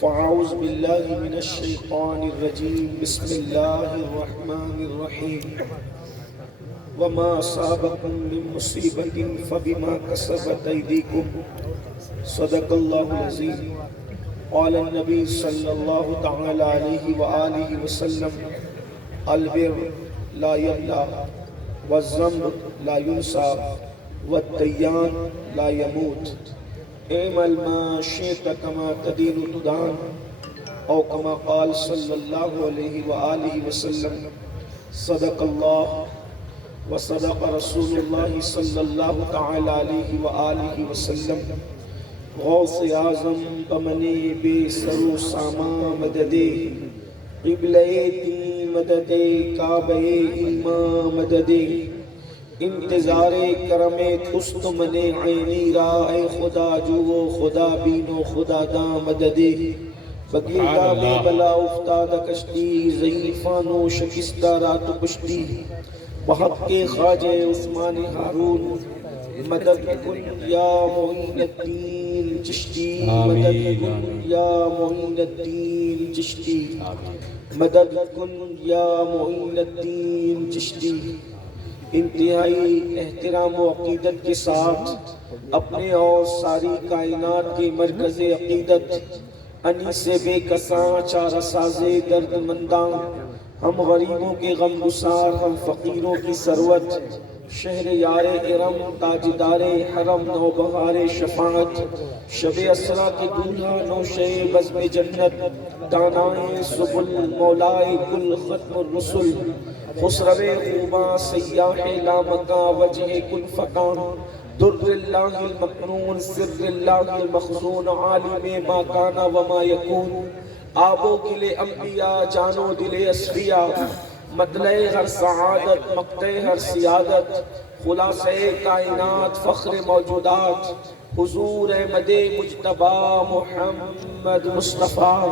فاعوذ باللہ من الشیطان الرجیم بسم اللہ الرحمن الرحیم وما اصابکم من مصیبت فبما کسبت ایدیکم صدق اللہ العظیم قال النبی صلی اللہ تعالی علیہ وآلہ وسلم البر لا یبلا والذنب لا ینسى والدیان لا یموت اعمل ما شئت كما تدين تدان او كما قال صلی اللہ علیہ وآلہ وسلم صدق اللہ وصدق رسول اللہ صلی اللہ تعالی علیہ وآلہ وسلم غوث اعظم بمنے بے سرو ساما مددے قبلہ دی مددے کعبہ ایمان مددے انتظار کرم تست من عینی را اے خدا جو خدا بینو خدا دا مددے بگیرہ میں بلا افتاد کشتی ضعیفان و شکستہ رات پشتی بحق کے خواجہ عثمان ہارون مدد کن یا معین الدین چشتی مدد کن یا معین الدین چشتی مدد کن یا معین الدین چشتی انتہائی احترام و عقیدت کے ساتھ اپنے اور ساری کائنات کے مرکز عقیدت انیس بے کساں چارہ ساز درد منداں ہم غریبوں کے غم گسار ہم فقیروں کی ثروت شہر یار ارم تاجدار حرم نوبہار شفاعت شب اسرا کے دولہا نوشے بزم جنت دانائے سبل مولائے کل ختم الرسل خسرو خوباں سیاح لامکاں وجہ کل فکان در اللہ المکنون سر اللہ المخزون عالم ما کانا وما یکون آبو گلے انبیاء جانو دل اسفیاء مطلع ہر سعادت مقتع ہر سیادت خلاصہ کائنات فخر موجودات حضور احمد مجتبی محمد مصطفیٰ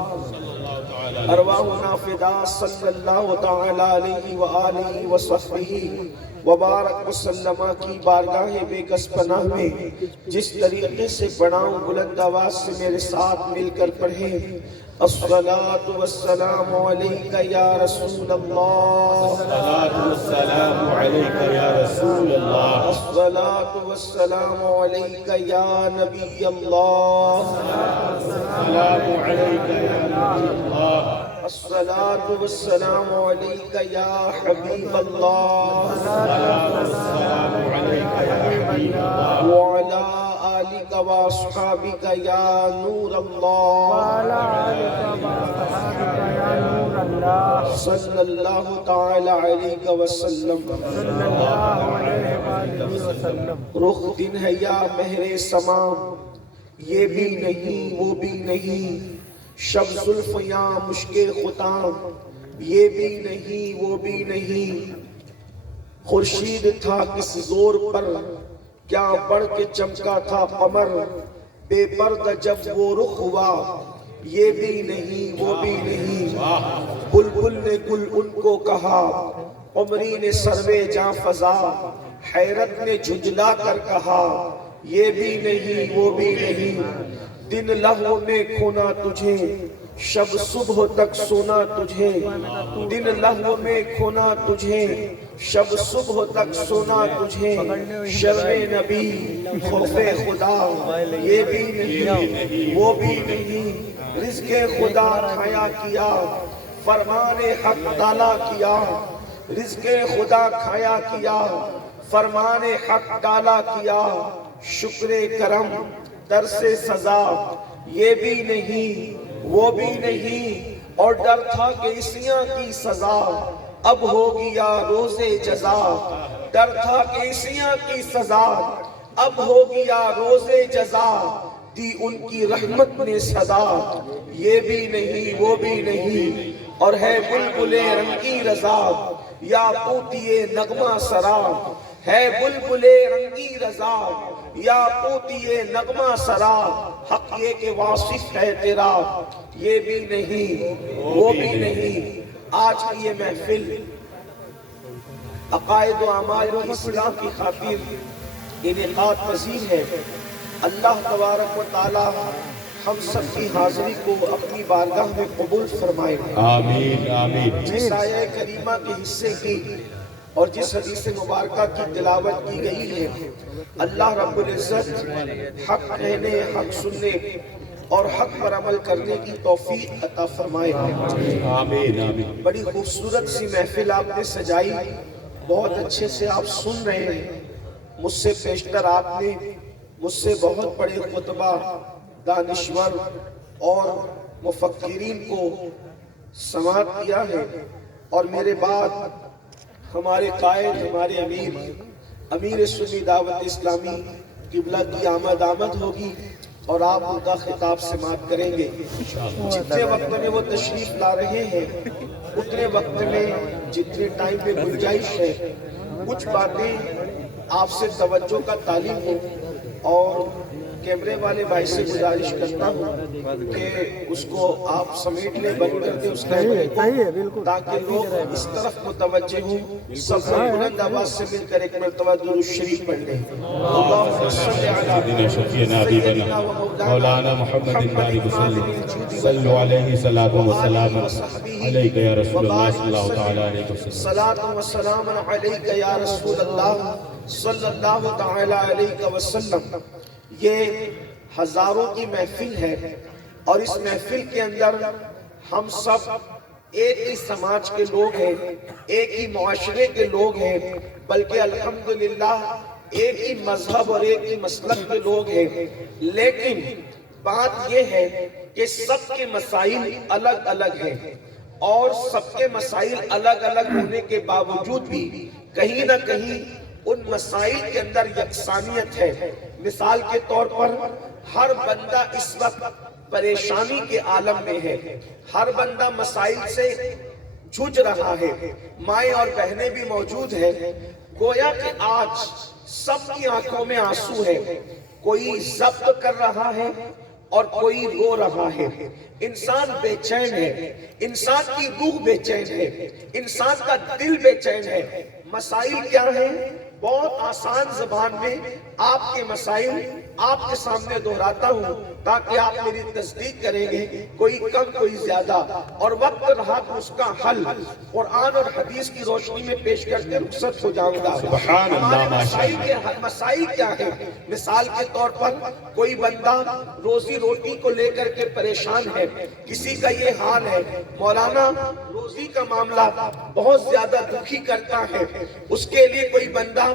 ارواحنا فدا صلی اللہ تعالی علیہ وآلہ وصحبہ وبارک وسلم کی بارگاہ بے کس پناہ میں جس طریقے سے پڑھاؤں بلند آواز سے میرے ساتھ مل کر پڑھیں الصلاة والسلام علیکہ یا رسول اللہ الصلاة والسلام علیکہ یا رسول اللہ الصلاة والسلام علیکہ یا نبی اللہ السلام علیکہ یا نبی اللہ الصلاة والسلام علیکہ یا حبیب اللہ السلام علیکہ یا حبیب اللہ وعلا آلک و اصحابک یا نور اللہ صلی اللہ تعالی علیہ وسلم رخ دن ہے یا مہر سما یہ بھی نہیں وہ بھی نہیں شب زلف یا مشک خطام یہ بھی نہیں وہ بھی نہیں خورشید تھا کس زور پر کیا بڑھ کے چمکا تھا قمر بے پردہ جب وہ رخ ہوا یہ بھی نہیں وہ بھی نہیں بلبل نے گل ان کو کہا عمری نے سروے جاں فضا حیرت نے جھنجلا کر کہا یہ بھی نہیں وہ بھی نہیں دن لہو میں کھونا تجھے شب صبح تک سونا تجھے دن لہو میں کھونا تجھے شب صبح تک سونا تجھے شرم نبی خوف خدا یہ بھی نہیں وہ بھی نہیں رزق خدا کھایا کیا فرمان حق ڈالا کیا رزق خدا کھایا کیا فرمان حق ڈالا کیا شکر کرم درس سزا یہ بھی نہیں وہ بھی نہیں اور ڈر تھا کہ عیسیاں کی سزا اب ہوگی یا روز جزا ڈر تھا کہ عیسیاں کی سزا اب ہوگی یا روز جزا دی ان کی رحمت نے صدا یہ بھی نہیں وہ بھی نہیں اور ہے بلبل رنگی رضا یا پوتی نغمہ سرا ہے بلبل رنگی رضا یا پوتی نغمہ سرا حق یہ کہ واصف ہے تیرا یہ بھی نہیں وہ بھی نہیں آج کی یہ محفل عقائد و اعمال و اصلاح کی خاطر انعقاد پذیر ہے۔ اللہ تبارک و تعالی ہم سب کی حاضری کو اپنی بارگاہ میں قبول فرمائے۔ آمین آمین۔ جس آیہ کریمہ کے حصے کی اور جس حدیث مبارکہ کی تلاوت کی گئی ہے، اللہ رب العزت حق کہنے، حق سننے اور حق پر عمل کرنے کی توفیق عطا فرمائے۔ آمین آمین۔ بڑی خوبصورت سی محفل آپ نے سجائی، بہت اچھے سے آپ سن رہے ہیں۔ مجھ سے پیشتر آپ نے مجھ سے بہت بڑے خطبہ دانشور اور مفکرین کو سماعت کیا ہے، اور میرے بعد ہمارے قائد، ہمارے امیر سنی دعوت اسلامی قبلہ کی آمد ہوگی اور آپ ان کا خطاب سماعت کریں گے۔ جتنے وقت میں وہ تشریف لا رہے ہیں، اتنے وقت میں جتنے ٹائم میں گنجائش ہے، کچھ باتیں آپ سے توجہ کا تعلیم ہو، اور کیمرے والے بھائی سے گزارش کرتا ہوں کہ اس کو آپ سمیٹ لیں، بند کر دیں اس کیمرے کو، تاکہ لوگ اس طرف متوجہ ہوں۔ سب لوگ بلند آواز سے مل کر ایک مرتبہ درود شریف پڑھ لیں۔ اللہم صل علی شفیعنا حبیبنا مولانا محمد بارک وسلم صلو علیہ صلاۃ و سلام علیک یا رسول اللہ صلی اللہ تعالی علیہ وسلم۔ صلاۃ و سلام علیک یا رسول اللہ صلی اللہ تعالی علیہ وسلم۔ یہ ہزاروں کی محفل ہے، اور اس محفل کے اندر ہم سب ایک ہی سماج کے لوگ ہیں، ایک ہی معاشرے کے لوگ ہیں، بلکہ الحمدللہ ایک ہی مذہب اور ایک ہی مسلک کے لوگ ہیں۔ لیکن بات یہ ہے کہ سب کے مسائل الگ الگ ہیں، اور سب کے مسائل الگ الگ ہونے کے باوجود بھی کہیں نہ کہیں ان مسائل کے اندر یکسانیت ہے۔ مثال کے طور پر ہر بندہ اس وقت پریشانی کے عالم میں ہے، ہر بندہ مسائل سے جھوج رہا ہے۔ مائیں اور بہنیں بھی موجود ہیں، گویا کہ آج سب کی آنکھوں میں آنسو ہے، کوئی ضبط کر رہا ہے اور کوئی رو رہا ہے۔ انسان بے چین ہے، انسان کی روح بے چین ہے، انسان کا دل بے چین ہے۔ مسائل کیا ہیں؟ بہت آسان زبان میں آپ کے مسائل آپ کے سامنے دہراتا ہوں، تاکہ آپ میری تصدیق کریں گے، کوئی کم کوئی زیادہ، اور وقت رہا تو اس کا حل قرآن اور حدیث کی روشنی میں پیش کر کے رخصت ہو جاؤں گا۔ سبحان اللہ، ہمارے مسائل کیا ہے؟ مثال کے طور پر کوئی بندہ روزی روٹی کو لے کر کے پریشان ہے، کسی کا یہ حال ہے، مولانا روزی کا معاملہ بہت زیادہ دکھی کرتا ہے، اس کے لیے کوئی بندہ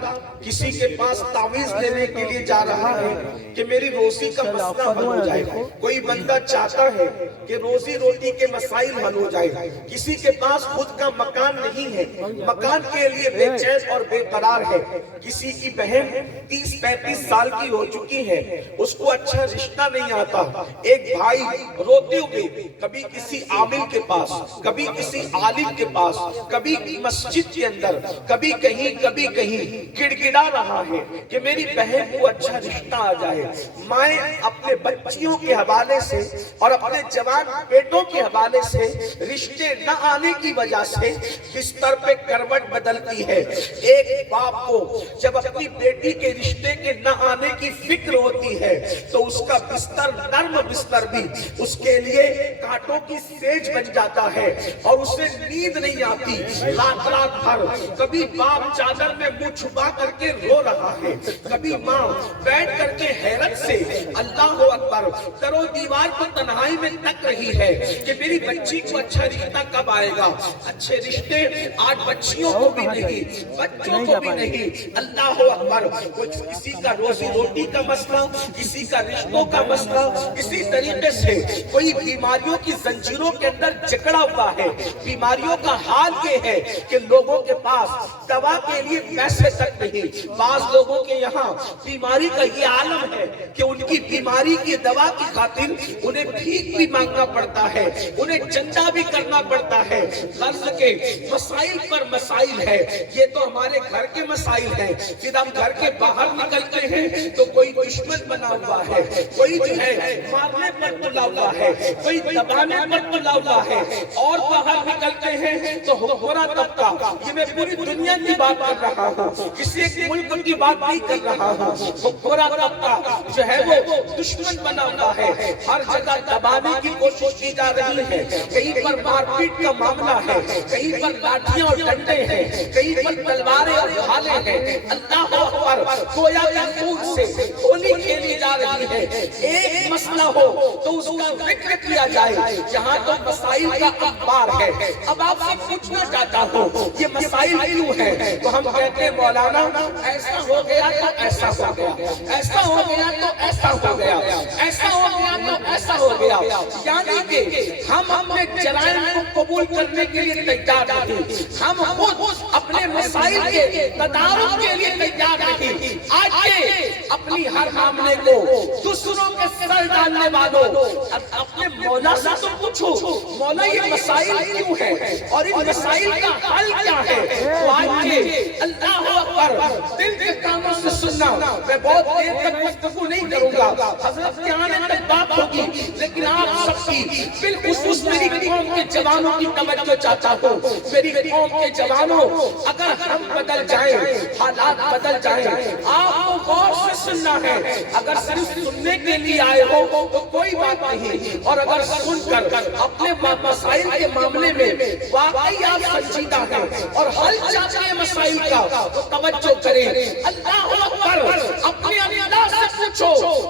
کسی کے پاس تعویذ لینے کے لیے جا رہا ہے کہ میری روزی کا مسئلہ حل ہو جائے۔ کوئی بندہ چاہتا ہے کہ روزی روٹی کے مسائل حل ہو جائے، کسی کے پاس خود کا مکان نہیں ہے، مکان کے لیے بے چین اور بے قرار ہے، کسی کی بہن 30-35 سال کی ہو چکی ہے، اس کو اچھا رشتہ نہیں آتا، ایک بھائی روتے ہوئے کبھی کسی عامل کے پاس، کبھی کسی عالم کے پاس، کبھی مسجد کے اندر، کبھی کہیں گڑگڑا رہا ہے کہ میری بہن کو اچھا رشتہ آ جائے۔ مائیں اپنے بچیوں کے حوالے سے اور اپنے جوان بیٹوں کے حوالے سے رشتے نہ آنے کی وجہ سے بستر پہ کروٹ بدلتی ہے۔ ایک باپ کو جب اپنی بیٹی کے رشتے کے نہ آنے کی فکر ہوتی ہے تو اس کا بستر، نرم بستر بھی اس کے لیے کانٹوں کی سیج بن جاتا ہے، اور اسے نیند نہیں آتی رات بھر۔ کبھی باپ چادر میں منہ چھپا کر کے رو رہا ہے، کبھی ماں بیٹھ کر کے حیرت سے اللہ اکبر در و دیوار کو تنہائی میں تک رہی ہے کہ میری بچی کو اچھا رشتہ کب آئے گا۔ اچھے رشتے آج بچیوں کو بھی نہیں، بچوں کو بھی نہیں۔ اللہ اکبر، کسی کا روزی روٹی کا مسئلہ، کسی کا رشتوں کا مسئلہ، اسی طریقے سے کوئی بیماریوں کی زنجیروں کے اندر جکڑا ہوا ہے۔ بیماریوں کا حال یہ ہے کہ لوگوں کے پاس دوا کے لیے پیسے تک نہیں۔ بعض لوگوں کے یہاں بیماری کا یہ عالم ہے کہ ان کی بیماری کی دوا کی خاطر انہیں بھیک بھی مانگنا پڑتا ہے، انہیں چندہ بھی کرنا پڑتا ہے۔ قرض کے مسائل پر مسائل ہے، یہ تو ہمارے گھر کے مسائل ہیں، پھر ہم گھر کے باہر نکلتے ہیں تو کوئی دشمن بنا ہوا ہے، کوئی جو ہے مارنے پر تلا ہوا ہے، کوئی دبانے پر تلا ہوا ہے، اور باہر نکلتے ہیں تو حکمراں طبقہ، یہ میں پوری دنیا کی بات کر رہا ہوں، کسی ایک ملک کی بات نہیں کر رہا ہوں، حکمراں طبقہ کا جو ہے وہ دشمن بنا ہوا ہے، ہر جگہ دبانے کی کوشش کی جا رہی ہے، کہیں پر مار پیٹ کا معاملہ ہے، کہیں پر لاٹھیاں اور ڈنڈے ہیں، کہیں پر تلواریں اور بھالے ہیں۔ اللہ اکبر، گویا کہ خون سے ہولی کھیلی جا رہی ہے۔ ایک مسئلہ ہو تو اس کا ذکر کیا جائے، جہاں تو مسائل کا انبار ہے۔ اب آپ سے پوچھنا چاہتا ہوں یہ مسائل کیوں ہیں؟ تو ہم کہتے ہیں مولانا ایسا ہو گیا تو ایسا ہو گیا، ایسا ہو گیا تو ایسا ہو گیا، ایسا ہو گیا تو ایسا ہو گیا، یعنی کہ ہم اپنے جرائم کو قبول کرنے کے لیے تیار نہیں، ہم خود اپنے مسائل کے تدارک کے لیے تیار نہیں۔ آج کے اپنی ہر معاملے کو دوسروں کے سر ڈالنے والوں، اپنے مولا سے تو پوچھو مولا یہ مسائل کیوں ہیں اور ان مسائل کا حل کیا ہے؟ تو آج کے اللہ اکبر دل کے کانوں سے سننا، میں بہت دیر تک گفتگو نہیں کروں گا، حضرت کے آنے تک بات ہوگی، لیکن آپ سب کی بالخصوص میری قوم کے جوانوں کی توجہ چاہتا ہوں۔ میری قوم کے جوانوں، اگر ہم بدل جائیں، حالات بدل جائیں، آپ کو غور سے سننا ہے۔ اگر صرف سننے کے لیے آئے ہو تو کوئی بات نہیں، اور اگر سن کر اپنے مسائل کے معاملے میں واقعی آپ سنجیدہ ہیں اور حل چاہتے ہیں مسائل کا تو توجہ کریں۔ اللہ اکبر، اپنے اللہ سے پوچھو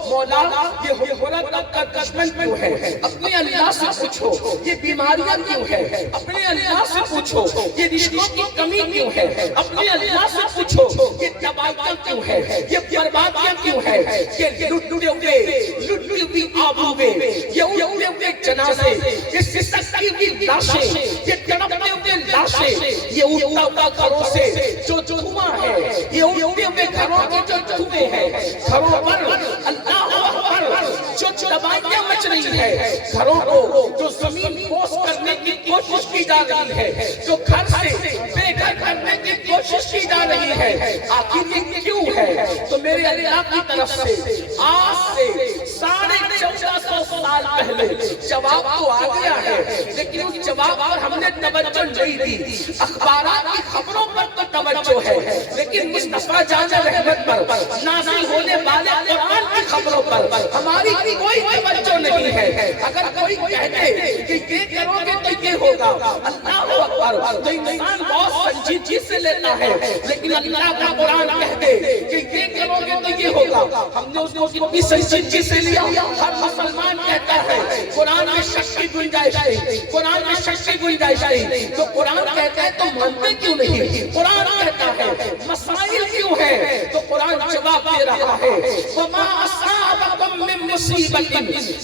مولا یہ حکومت کا دشمن کیوں ہے؟ اپنے اللہ سے پوچھو یہ بیماریاں کیوں ہے؟ اپنے اللہ سے پوچھو یہ رشتوں کی کمی کیوں ہے؟ اپنے اللہ سے پوچھو یہ تباہیاں کیوں ہے؟ یہ بربادیاں کیوں ہے؟ یہ لٹے ہوئے آبوں میں، یہ اڑتے ہوئے جنازے، یہ سسکتی ہوئی لاشیں، یہ تڑپتے ہوئے لاشیں، یہ اڑتا ہوا گھروں سے جو دھواں ہے، یہ اڑتے ہوئے گھروں کے جو دھوئے ہیں، گھروں پر اللہ اکبر جو تباہیاں مچ رہی ہے، گھروں کو جو زمین بوس کرنے کی کوشش کی جا رہی ہے، جو گھر سے بے گھر کرنے کی کوشش کی جا رہی ہے، آخر یہ کیوں ہے؟ تو میرے اللہ کی طرف سے آج سے 1450 سال پہلے جواب تو آ گیا ہے، لیکن اس جواب پر ہم نے توجہ نہیں دی۔ اخبارات کی خبروں پر تو توجہ ہے، لیکن مصطفیٰ جان رحمت پر نازل ہونے والے قرآن کی خبروں پر ہماری کوئی توجہ نہیں ہے۔ اگر کوئی کہتے کہ یہ کرو گے تو یہ ہوگا، اللہ اکبر، تو انسان بہت سنجیدگی سے لیتا ہے، لیکن اللہ کا قرآن کہتے کہ یہ کرو گے تو یہ ہوگا، ہم نے اس کو کتنی سنجیدگی سے لیا۔ ہر مسلمان کہتا ہے قرآن میں شک کی گنجائش نہیں، قرآن میں شک کی گنجائش نہیں، تو قرآن کہتا ہے تو مانتے کیوں نہیں؟ قرآن کہتا ہے مسائل کیوں ہیں تو قرآن جواب دے رہا ہے، وَمَا أَصَابَكُم مِّن مُّصِیبَةٍ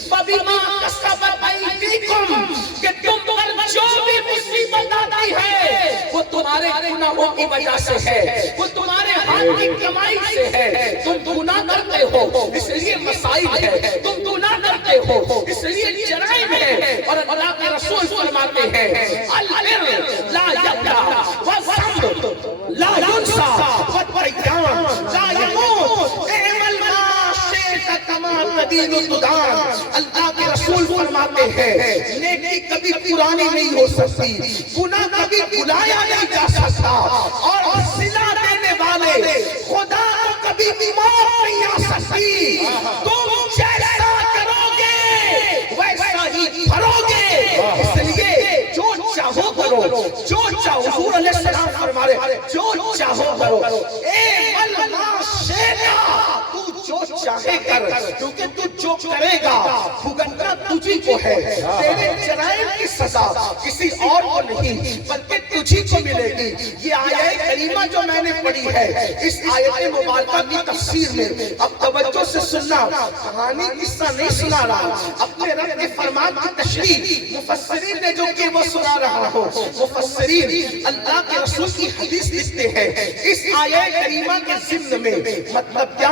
فَبِمَا كَسَبَتْ أَیْدِیکُم، کہ تم پر جو بھی مصیبت آتی ہے وہ تمہارے گناہوں کی وجہ سے ہے، وہ تمہارے ہاتھ کی کمائی سے ہے۔ تم گناہ کرتے ہو اس لیے مسائل ہے، تم گناہ کرتے ہو اس لیے جرائم ہے، اور اللہ کے رسول فرماتے ہیں البر لا یبلا والذنب لا ینسیٰ والدیان لا یموت، اعمل ما شئت کما تدین تدان۔ اللہ کے رسول فرماتے ہیں نیکی کبھی پرانی نہیں ہو سکتی، گناہ کبھی بھلایا نہیں جا سکتا، اور صلہ دینے والے خدا کبھی بھی موت نہیں آ سکتی۔ تم جیسا کرو گے ویسا ہی بھرو گے، اس لیے جو چاہو کرو، جو چاہو، حضور علیہ السلام فرما رہے جو چاہو کرو، اے مل ما شئت، تو جو چاہے کر، کیونکہ تو جو کرے گا بھگتنا تجھی کو ہے۔ تیرے جرائم کی سزا کسی اور کو نہیں بلکہ تجھی کو ملے گی۔ یہ آیت کریمہ جو میں نے پڑھی ہے، اس آیت مبارکہ کی تفسیر میں اب توجہ سے سننا، کہانی قصہ نہیں سنا رہا، اپنے رب کے فرمان کی تشریح مفسرین نے جو کہ وہ سنا رہا ہو۔ مفسرین اللہ کے رسول کی حدیث لکھتے ہیں اس آیت کریمہ کے ضمن میں، مطلب کیا؟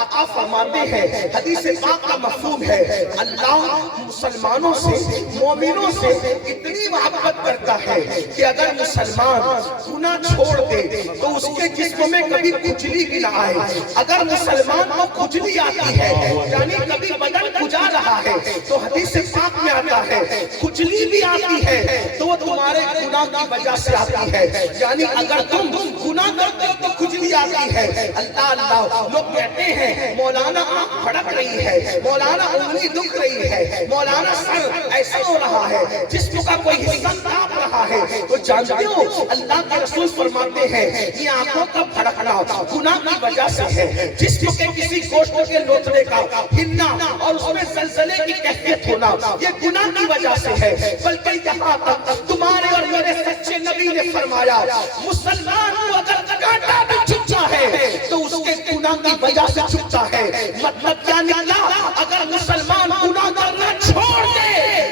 آقا فرماتے ہیں حدیث پاک کا مفہوم ہے اللہ مسلمانوں سے مومنوں سے اتنی محبت کرتا ہے کہ اگر مسلمان گناہ چھوڑ دے تو اس کے جسم میں کبھی کھجلی بھی نہ آئے. اگر مسلمان کو کھجلی آتی ہے یعنی کبھی بدن کھجا رہا ہے تو حدیث پاک میں آتا ہے کھجلی بھی آتی ہے تو وہ تمہارے گناہ کی وجہ سے آتی ہے. یعنی اگر تم گناہ کرتے ہو تو کھجلی آتی ہے. اللہ اللہ لوگ کہتے ہیں مولانا آنکھ پھڑک رہی ہے, مولانا انگلی دکھ رہی ہے, مولانا سر ایسا ہو رہا ہے, جسم کا کوئی حصہ کانپ رہا ہے. تو جانتے ہو اللہ کے رسول فرماتے ہیں یہ آنکھوں کا پھڑکنا گناہ کی وجہ سے ہے. جسم کے کسی گوشت کے لوٹنے کا ہلنا اور اس میں زلزلے کی کیفیت ہونا یہ گناہ کی وجہ سے ہے. بلکہ یہاں تک تمہارے اور میرے سچے نبی نے فرمایا مسلمان کو اگر کانٹا بھی چھپتا ہے تو اس کے گناہ کی وجہ سے چھپتا ہے. مطلب کیا نکلا اگر مسلمان گناہ کرنا چھوڑ دے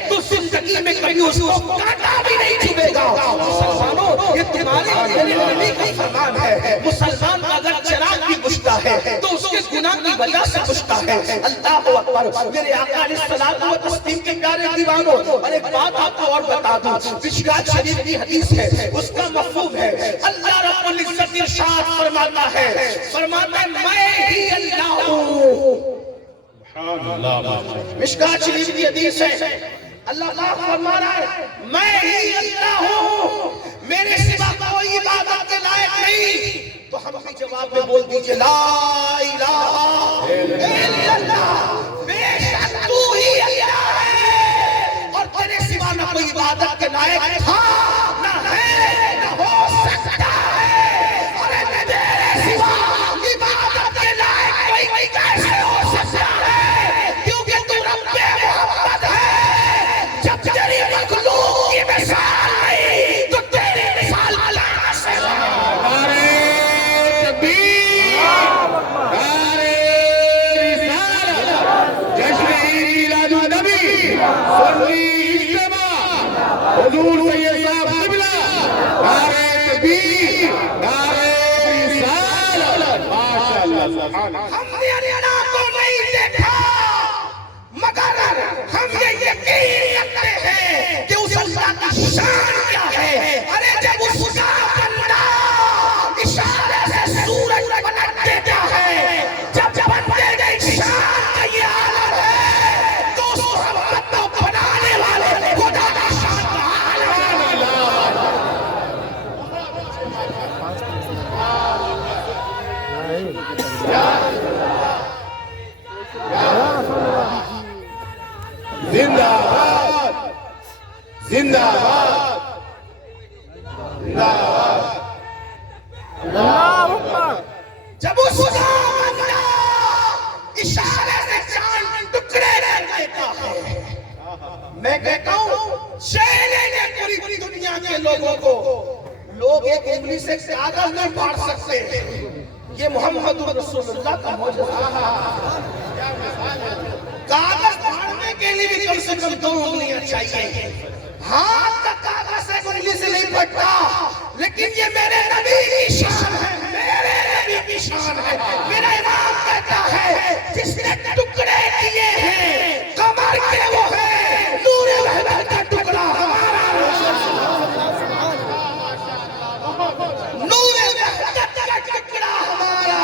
تو زندگی میں کبھی اس کو کانٹا بھی نہیں چھپے گا. مسلمانوں یہ تمہارے اور میرے نبی کا فرمان ہے مسلمان اگر چراغ بھی بجھتا ہے تو اس کے گناہ کی وجہ سے بجھتا ہے. اللہ اکبر. میرے آقا علیہ الصلوۃ والتسلیم کے پیارے دیوانوں اور ایک بات آپ کو اور بتا دوں مشکوٰۃ شریف کی حدیث ہے اس کا مفہوم ہے اللہ رب العزت ارشاد فرماتا ہے میں ہی اللہ ہوں. مشکوٰۃ شریف کی حدیث ہے اللہ فرما رہا ہے میں ہی اللہ ہوں میرے سوا کوئی عبادت کے لائق نہیں. تو ہم بھی جواب میں بول دیجئے لا الہ الا اللہ بے شک تو ہی اللہ ہے اور تیرے سوا نہ کوئی عبادت کے لائق تھا نہ ہے نہ ہو سکتا ہے. اور تیرے سوا عبادت کے لائق کوئی کیسے ہو سکتا ہے کیونکہ تو رب محمد ہے. جب تیری مخلوق کی مثال نہیں تو تیری مثال اللہ سے حضور سید صاحب قبلہ نعرہ تکبیر نعرہ رسالت. ہم نے اللہ کو نہیں دیکھا مگر ہم یہ یقین رکھتے ہیں کہ اس اللہ کا شان کیا ہے. ارے جب اس کا بندہ اشارے سے سورج پلٹ دیتا ہے جب بندے کے شان کا یہ عالم ہے تو اس محبت کو بنانے والے خدا کا شان کا زندہ باد زندہ باد زندہ باد. اللہ اکبر. جب اس کا بندہ اشارے سے چاند ٹکڑے کر دیتا ہے میں کہتا ہوں شہرے نے پوری دنیا کے لوگوں کو لوگ ایک انگلی سے کاغذ نہیں پھاڑ سکتے. یہ محمد رسول اللہ کا معجزہ ہے. کاغذ پھاڑنے کے لیے بھی کم سے کم 2 انگلیاں چاہیے. ہاتھ کا کاغذ ایک انگلی سے نہیں پھٹتا لیکن یہ میرے نبی کی شان ہے میرے نبی کی شان ہے. میرا امام کہتا ہے جس نے ٹکڑے کیے ہیں کمر کے وہ ہے نور وحدت کا ٹکڑا ہمارا نور وحدت کا ٹکڑا ہمارا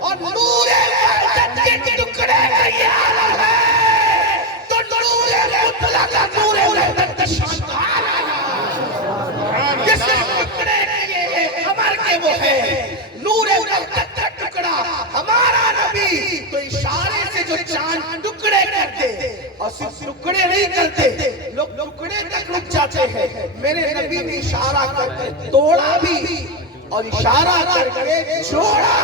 اور نور وحدت کے ٹکڑے کا یہ عالم ہے تو نور مطلق نور وحدت کا شان جس نے ٹکڑے کیے ہیں کمر کے وہ ہے نور وحدت کا ٹکڑا ہمارا نبی. تو اشارے سے جو چاند ٹکڑے کرتے اور صرف ٹکڑے نہیں کرتے لوگ ٹکڑے تک رک جاتے ہیں. میرے نبی نے اشارہ کر کے توڑا بھی اور اشارہ کر کے جوڑا.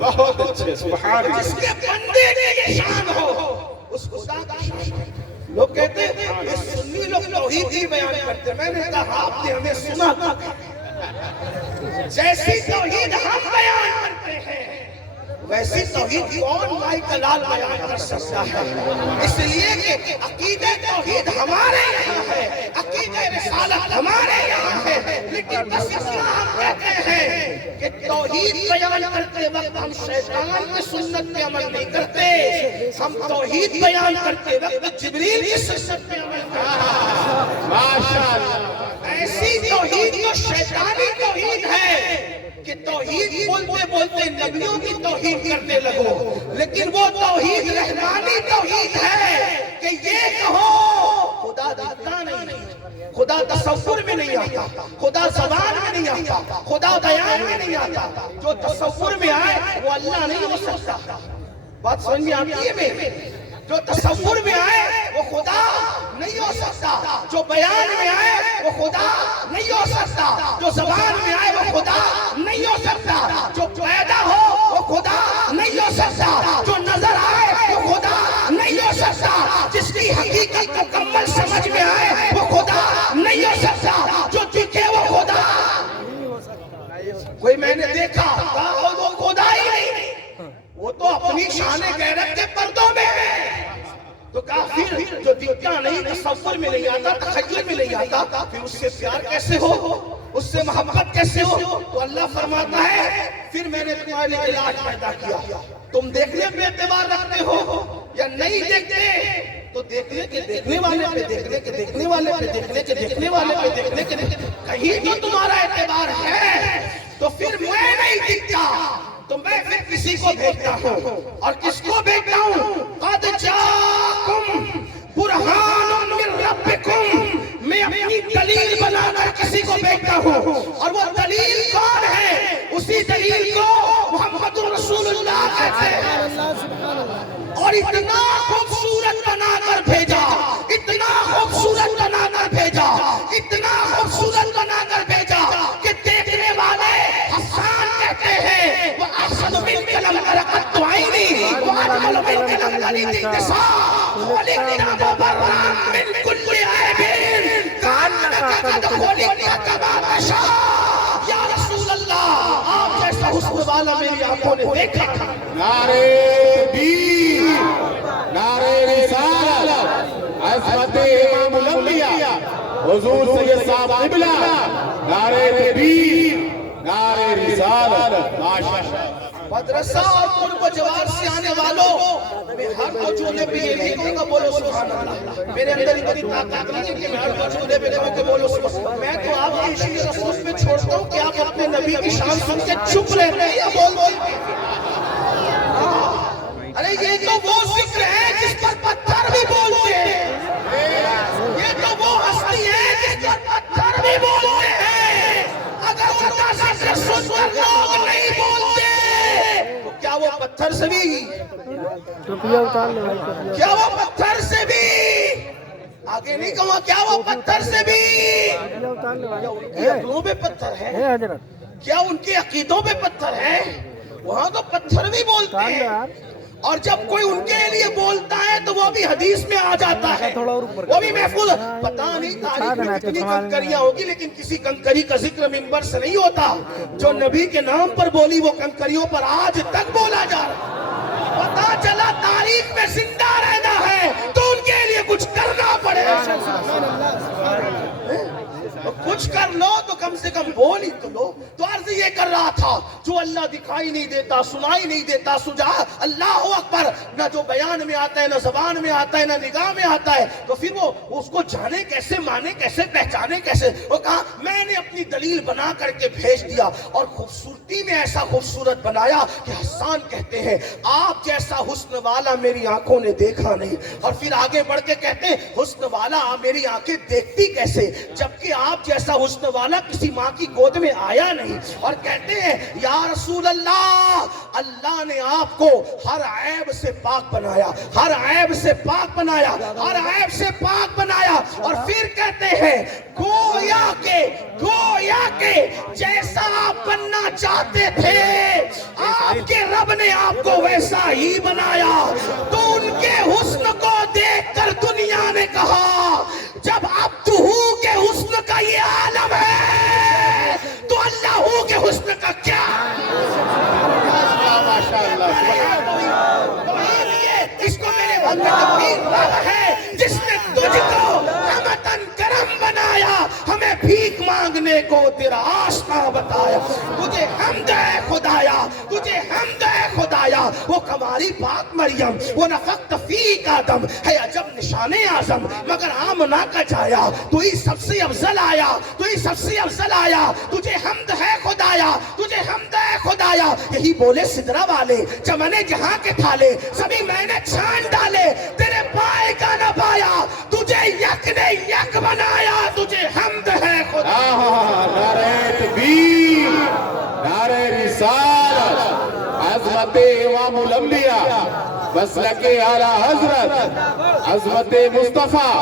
بہت اچھے سبحان اللہ. جس کے بندے کی یہ شان ہو اس خدا کا شان. لوگ کہتے ہیں یہ سنی لوگ توحید ہی بیان کرتے. میں نے کہا آپ نے ہمیں سنا جیسی توحید ہم بیان کرتے ہیں ویسی توحید کون مائی کا لال بیان کر سکتا ہے؟ اس لیے کہ عقیدہ توحید ہمارے یہاں ہے، عقیدہ رسالت ہمارے یہاں ہے، لیکن بس اتنا ہم کہتے ہیں کہ توحید بیان کرتے وقت ہم شیطان کی سنت پہ عمل نہیں کرتے، ہم توحید بیان کرتے وقت جبریل کی سنت پہ عمل کرتے ہیں۔ ماشاءاللہ، ایسی توحید جو شیطانی توحید ہے کہ توحید بولتے بولتے نبیوں کی توحید کرنے لگو، لیکن وہ توحید رحمانی توحید ہے کہ یہ کہو خدا دکھتا نہیں، خدا تصور میں نہیں آتا، خدا زبان میں نہیں آتا، خدا بیان میں نہیں آتا، جو تصور میں آئے وہ اللہ نہیں ہو سکتا۔ بات سمجھ میں آتی ہے میرے؟ جو تصور میں آئے وہ خدا نہیں ہو سکتا، جو بیان میں آئے وہ خدا نہیں ہو سکتا، جو زبان میں آئے وہ خدا نہیں ہو سکتا، جو پیدا ہو وہ خدا نہیں ہو سکتا، جو نظر آئے وہ خدا نہیں ہو سکتا، جس کی حقیقت مکمل سمجھ میں آئے وہ خدا نہیں ہو سکتا، جو دکھے وہ خدا کوئی میں نے دیکھا وہ خدا ہی نہیں، وہ تو اپنی شان غیرت کے پردوں میں ہے۔ تو کافر جو دکھتا نہیں، تصور میں نہیں آتا، تخیل میں نہیں آتا، پھر اس سے پیار کیسے ہو، اس سے محبت کیسے ہو؟ تو اللہ فرماتا ہے پھر میں نے تمہارے لیے علاج پیدا کیا، تم دیکھنے پہ اعتبار رکھتے ہو یا نہیں دیکھتے؟ تو دیکھنے کے دیکھنے والے پہ، دیکھنے کے دیکھنے والے پہ، دیکھنے کے دیکھنے والے پہ، دیکھنے کے کہیں تو تمہارا اعتبار ہے، تو پھر میں نہیں دکھتا تو میں پھر کسی کو بھیجتا ہوں، اور کس کو بھیجتا ہوں؟ قد جاءکم برہان من ربکم، میں اپنی دلیل بنا کر کسی کو بھیجتا ہوں، اور وہ دلیل کون ہے؟ اسی دلیل کو محمد رسول اللہ کہتے ہیں، اور اتنا خوبصورت بنا کر بھیجا، اتنا خوبصورت بنا کر بھیجا، اتنا خوبصورت بنا کر بھیجا کہ دیکھنے والے حسان کہتے ہیں وہ احسن من کلم رقت عینی واجمل من کلم غلیظ النساء ولکنا مبرأ من کل عیب کانک قد خلقت کما تشاء۔ یا رسول اللہ، آپ جیسا حسن والا میری آنکھوں نے دیکھا۔ نعرہ دین، نعرہ رسالت، عصمت امام الانبیاء حضور سید صاحب قبلہ، نعرہ تکبیر، نعرہ رسالت۔ ماشاءاللہ، مدرسہ اور قرب و جوار سے آنے والوں، میں ہر موجودے پہ یہ نہیں کہوں گا بولو سبحان اللہ، میرے اندر اتنی طاقت نہیں ہے کہ میں ہر موجودے پہ کہوں کہ بولو سبحان اللہ۔ میں تو آپ کی عشق رسول پہ چھوڑتا ہوں کہ آپ اپنے نبی کی شان سن کے چپ رہتے ہیں یا بول بول کے۔ ارے یہ تو وہ ذکر ہے جس پر پتھر بھی بولتے ہیں، یہ تو وہ ہستی ہے جس پر پتھر بھی بولتے ہیں۔ اگر ان کا ذکر سن کر لوگ نہیں بولتے تو کیا وہ پتھر سے بھی، کیا وہ پتھر سے بھی، آگے نہیں کہوں کیا وہ پتھر سے بھی، کیا ان کی عقلوں پہ پتھر ہے، کیا ان کے عقیدوں پہ پتھر ہے؟ وہاں تو پتھر بھی بولتے ہیں، اور جب کوئی ان کے لیے بولتا ہے تو وہ بھی حدیث میں آ جاتا ہے، وہ بھی محفوظ۔ پتہ نہیں تاریخ میں کتنی کنکریاں ہوگی، لیکن کسی کنکری کا ذکر منبر سے نہیں ہوتا، جو نبی کے نام پر بولی وہ کنکریوں پر آج تک بولا جا رہا۔ پتہ چلا تاریخ میں زندہ رہنا ہے تو ان کے لیے کچھ کرنا پڑے، کچھ کر لو تو کم سے کم بول ہی تو لو۔ تو عرض یہ کر رہا تھا جو اللہ دکھائی نہیں دیتا، سنائی نہیں دیتا، سجا اللہ اکبر، نہ جو بیان میں آتا ہے، نہ زبان میں آتا ہے، نہ نگاہ میں آتا ہے، تو پھر وہ اس کو جانے کیسے، مانے کیسے، پہچانے کیسے؟ وہ کہا میں نے اپنی دلیل بنا کر کے بھیج دیا، اور خوبصورتی میں ایسا خوبصورت بنایا کہ حسان کہتے ہیں آپ جیسا حسن والا میری آنکھوں نے دیکھا نہیں، اور پھر آگے بڑھ کے کہتے ہیں حسن والا میری آنکھیں دیکھتی کیسے، جبکہ آپ جیسا حسن والا کسی ماں کی گود میں آیا نہیں۔ اور کہتے ہیں یا رسول اللہ، اللہ نے آپ کو ہر عیب سے پاک بنایا، ہر عیب سے پاک بنایا، ہر عیب سے پاک بنایا، اور پھر کہتے ہیں گویا کہ جیسا آپ بننا چاہتے تھے آپ کے رب نے آپ کو ویسا ہی بنایا۔ تو ان کے حسن کو دیکھ کر دنیا نے کہا جب عبدہ کے حسن کا یہ عالم ہے تو اللہ کے حسن کا کیا؟ بھیک مانگنے کو تیرا آشنا بتایا. تجھے حمد ہے خدایا, تجھے حمد ہے خدایا. وہ کماری پاک مریم, وہ نفخت فیک آدم, ہے عجب نشان اعظم مگر آمنہ کا جایا. تو ہی سب سے افضل آیا, تو ہی سب سے افضل آیا. تجھے حمد ہے خدایا, تجھے حمد ہے خدایا. یہی بولے سدرہ والے, چمنے جہاں کے تھالے سبھی میں نے چھان ڈالے. تیرے پائے کا نہ پایا, تجھے یک نے یک بنایا. تجھے حمد ہے خدا. نعرہ تکبیر, نعرہ رسالت, عظمت امام الانبیاء, مسلک اعلی حضرت, عظمت مصطفیٰ,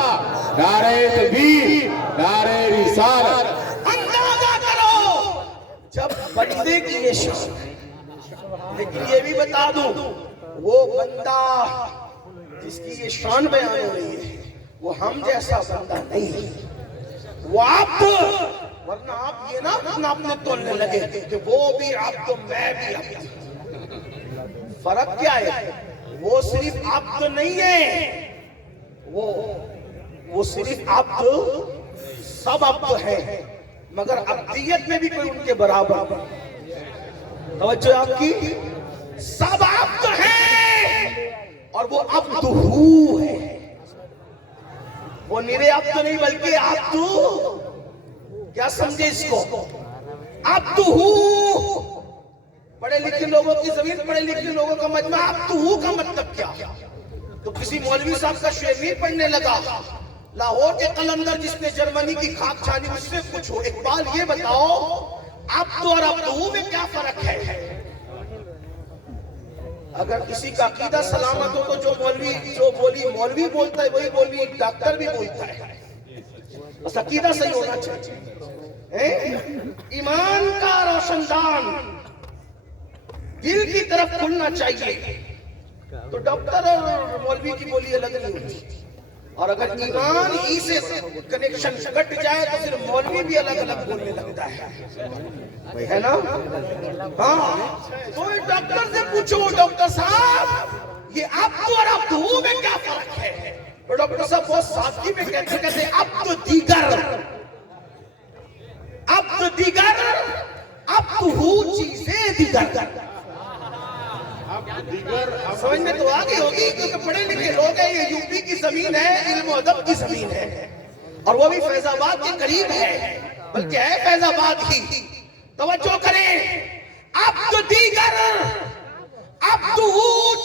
نعرہ تکبیر, نعرہ رسالت. اندازہ کرو جب بندے کی یہ شان ہے. لیکن یہ بھی بتا دوں, وہ بندہ جس کی یہ شان بیان ہو رہی ہے وہ ہم جیسا بندہ نہیں ہے. وہ عبد, ورنہ آپ یہ نہ اپنے تولنے لگے کہ وہ بھی عبد میں بھی عبد. فرق کیا ہے؟ وہ صرف عبد نہیں ہے, وہ صرف عبد, سب عبد ہے مگر عبدیت میں بھی کوئی ان کے برابر. توجہ آپ کی, سب عبد ہیں اور وہ عبدہ ہے. وہ نرے عبد نہیں بلکہ عبد, کیا سمجھے اس کو, عبدہ. پڑھے لکھے لوگوں کی زمین, پڑھے لکھے لوگوں کا مجمع. عبدہ کا مطلب کیا؟ تو کسی مولوی صاحب کا شعر نہیں پڑھنے لگا, لاہور کے قلندر جس نے جرمنی کی خاک چھانی, اس سے پوچھو اقبال یہ بتاؤ عبد اور عبدہ میں کیا فرق ہے؟ اگر کسی کا عقیدہ سلامت ہو تو جو بولی مولوی بولتا ہے وہی بولی ڈاکٹر بھی بولتا ہے. بس عقیدہ صحیح ہونا چاہیے. ایمان کا روشن دان دل کی طرف کھلنا چاہیے. تو ڈاکٹر اور مولوی کی بولی الگ نہیں ہوتی. اور اگر ایمان ہی سے کنیکشن کٹ جائے تو پھر مولوی بھی الگ الگ بولنے لگتا ہے نا. ہاں, تو ڈاکٹر سے پوچھو, ڈاکٹر صاحب یہ عبد اور عبدہ میں کیا فرق ہے؟ تو ڈاکٹر صاحب بہت سادگی میں کہتے عبد دیگر, عبد دیگر, عبدہ چیزیں دیگر. سمجھ میں تو آگے ہوگی کیونکہ پڑھے لکھے لوگ ہیں. یہ یو پی کی زمین ہے, علم و ادب کی زمین ہے, اور وہ بھی فیض آباد کے قریب ہے, بلکہ ہے فیض آباد ہی. توجہ کریں, عبد دیگر, عبدہ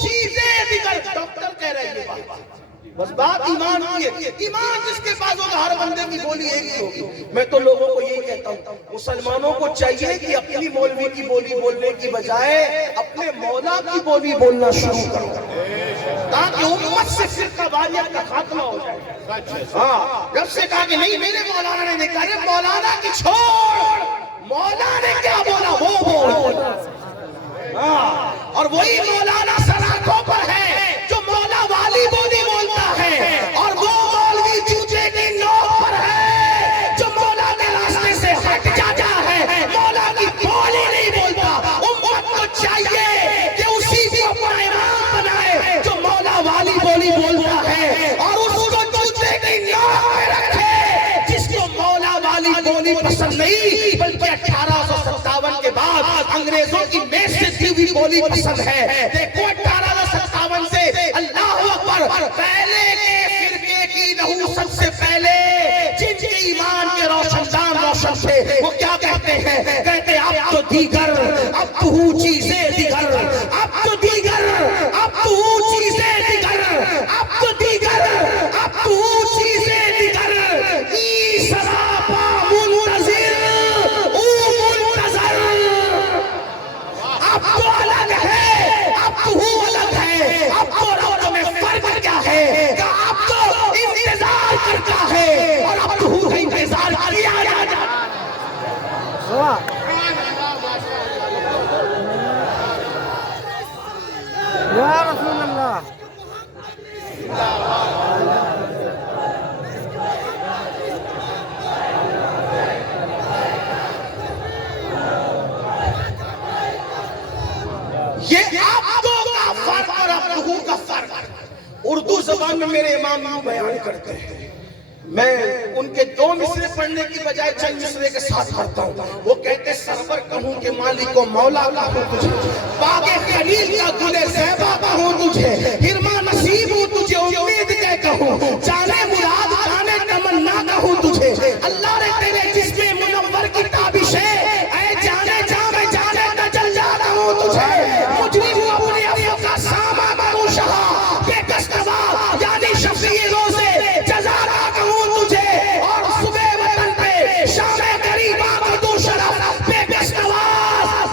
چیزیں دیگر. ڈاکٹر کہہ رہے ہیں یہ بات, بس بات ایمان کی ہے. ایمان جس کے پاس ہوگا ہر بندے کی بولی ایک ہی ہوگی. میں تو لوگوں کو یہی کہتا ہوں, مسلمانوں کو چاہیے کہ اپنی مولوی کی بولی بولنے کی بجائے اپنے مولا کی بولی بولنا شروع کرو, تاکہ امت سے فرقہ واریت کا خاتمہ ہو جائے. ہاں, جب سے کہا کہ نہیں میرے مولانا نے کہا, مولانا کی چھوڑ, مولا نے کیا بولا وہ بول. ہاں, اور وہی مولانا سلاخوں پر ہے جو مولا والی بولی بولتا ہے, اور وہ مولوی چوچے کی نوک پر ہے جو مولا کے راستے سے ہٹ جاتا ہے, مولا کی بولی نہیں بولتا. امت کو چاہیے کہ اسی کو اپنا امام بنائے جو مولا والی بولی بولتا ہے, اور اس کو چوچے کی نوک میں رکھے جس کو مولا والی بولی پسند نہیں بلکہ 1857 کے بعد انگریزوں کی میز سے دی ہوئی بولی پسند ہے. دیکھو 1857 سے اللہ اکبر, پہلے کے فرقے کی نحوست سے پہلے جن کے ایمان کے روشن دان روشن تھے وہ کیا کہتے ہیں؟ کہتے عبد دیگر, عبدہ چیزیں دیگر, عبد دیگر, عبدہ چیزیں دیگر, عبد دیگر, عبدہ چیزیں دیگر. ای سراپا منتظر او منتظر. عبد الگ ہے, عبدہ الگ ہے. عبد اور عبد میں فرق کیا ہے؟ کہ عبد انتظار کرتا ہے اور عبدہ کا انتظار کیا جاتا ہے. یا رسول اللہ. یہ عبدوں کا فرق اور عبدہ کا فرق اردو زبان میں میرے امام یوں بیان کرتے ہیں, میں ان کے 2 مصرے پڑھنے کی بجائے چند مصرے کے ساتھ پڑھتا ہوں. وہ کہتے سرور کہوں کہ مالک و مولا کہوں تجھے, باغ خلیل کا گل زیبا کہوں تجھے, ہرما نصیب ہوں تجھے امید کے کہوں, جانے مراد جانے تمنا کہوں تجھے, اللہ رے تیرے جسم منور کی تابش ہے, اے جانے جانے جانے تجلا کہوں تجھے, مجرم اپنے افیوں کا ساما کہوں شہا, بے کشتوا یعنی شفیع روزے جزارہ کہوں تجھے, اور صبح وطن پہ شام قریبا کو دو شرف بے کشتوا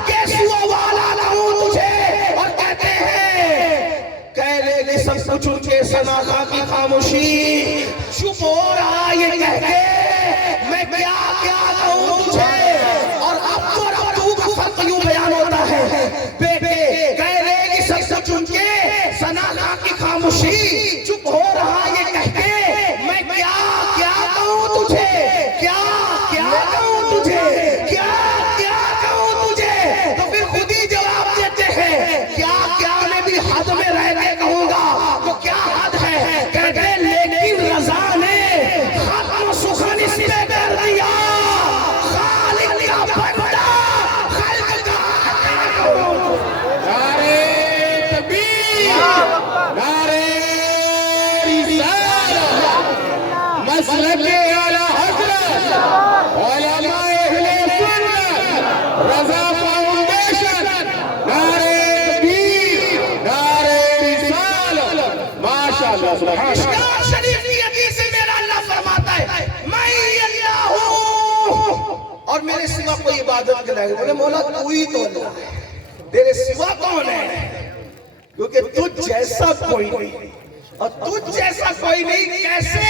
کیسو والا کہوں تجھے. اور کہتے ہیں کہہ لے کہ سب کچھ ان کے سناخا کی خاموشی, چپ ہو رہا یہ کہہ کے میں کیا کیا کہوں تجھے. اور اب تو رب کا فرق یوں بیان ہوتا ہے, بیٹے کہہ لے کہ سب کچھ ان کے سناخا کی خاموشی, چپ ہو رہا یہ کہہ کے میں کیا کیا کہوں تجھے, کیا کیا کہوں تجھے, کیا کیا کہوں تجھے. تو پھر خود ہی جواب دیتے ہیں کیا کیا میں بھی حد میں رہ کے کہوں گا, تو کیا حد ہے, کہتے ہیں لیکن رضا نے ختم سخن اس پہ کر دیا, خالق کا بندہ خلق کا نعرے تکبیر, نعرے رسالت, مسلک اعلی حضرت, علماء اہل سنت, رضا فاؤنڈیشن, نعرے تکبیر, نعرے رسالت. ماشاءاللہ سبحان اللہ. مشکات شریف کی حدیث میں میرا اللہ فرماتا ہے میں اللہ ہوں اور میرے سوا کوئی عبادت کے لائق. بولے مولا تو ہی تو اللہ ہے, تیرے سوا کون ہے, کیونکہ تجھ جیسا کوئی نہیں, اور تجھ جیسا کوئی نہیں. کیسے,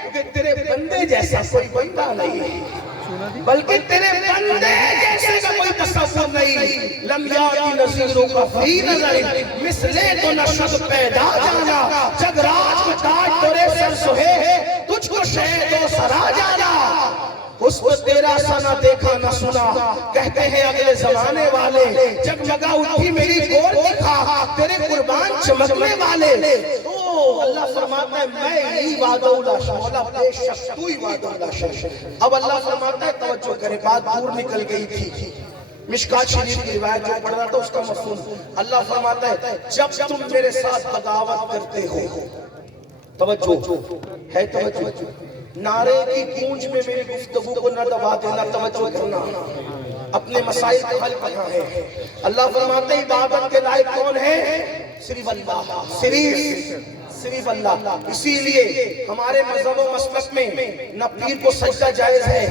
کیونکہ تیرے بندے جیسا کوئی بندہ نہیں, بلکہ تیرے بندے جیسے کا کوئی تصور نہیں. لم یاتی نظیروں کا فی نظر مثلے تو نشد پیدا جانا, جگ راج کو تاج تورے سر سہے, تجھ کو شہد و سرا جانا, اس کو تیرا سا نہ دیکھا نہ سنا. کہتے ہیں اگلے زمانے والے جب جگہ اٹھی میری گور دکھا, تیرے قربان چمکنے والے. تو اللہ فرماتا ہے میں ہی وعدہ لا شریک, بے شک تو ہی وعدہ لا شریک. اب اللہ فرماتا ہے توجہ کرے, بات دور نکل گئی تھی. مشکات شریف کی روایت جو پڑھ رہا تھا اس کا مفہوم, اللہ فرماتا ہے جب تم میرے ساتھ بغاوت کرتے ہو, توجہ ہے, توجہ, نعرے کی گونج میں میری گفتگو کو نہ دبا دینا, توجہ کرنا, اپنے مسائل کا حل کہاں ہے. اللہ فرماتے ہیں عبادت کے لائق کون ہے, صرف اللہ, صرف اللہ. اسی لیے ہمارے مذہب و مسلک میں نہ پیر کو سجدہ جائز ہے,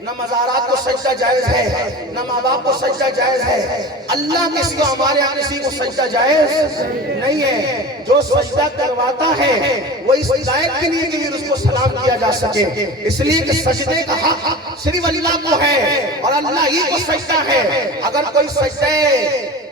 نہ مزارات کو سجدہ جائز ہے, نہ ماں باپ کو سجدہ جائز ہے. اللہ کے سوا ہمارے یہاں کسی کو سجدہ جائز نہیں ہے. جو سجدہ کرواتا ہے وہ اس لائق کے لیے کہ اس کو سلام کیا جا سکے, اس لیے کہ سجدے کا حق صرف اللہ کو ہے اور اللہ ہی کو سجدہ ہے. اگر کوئی سجدے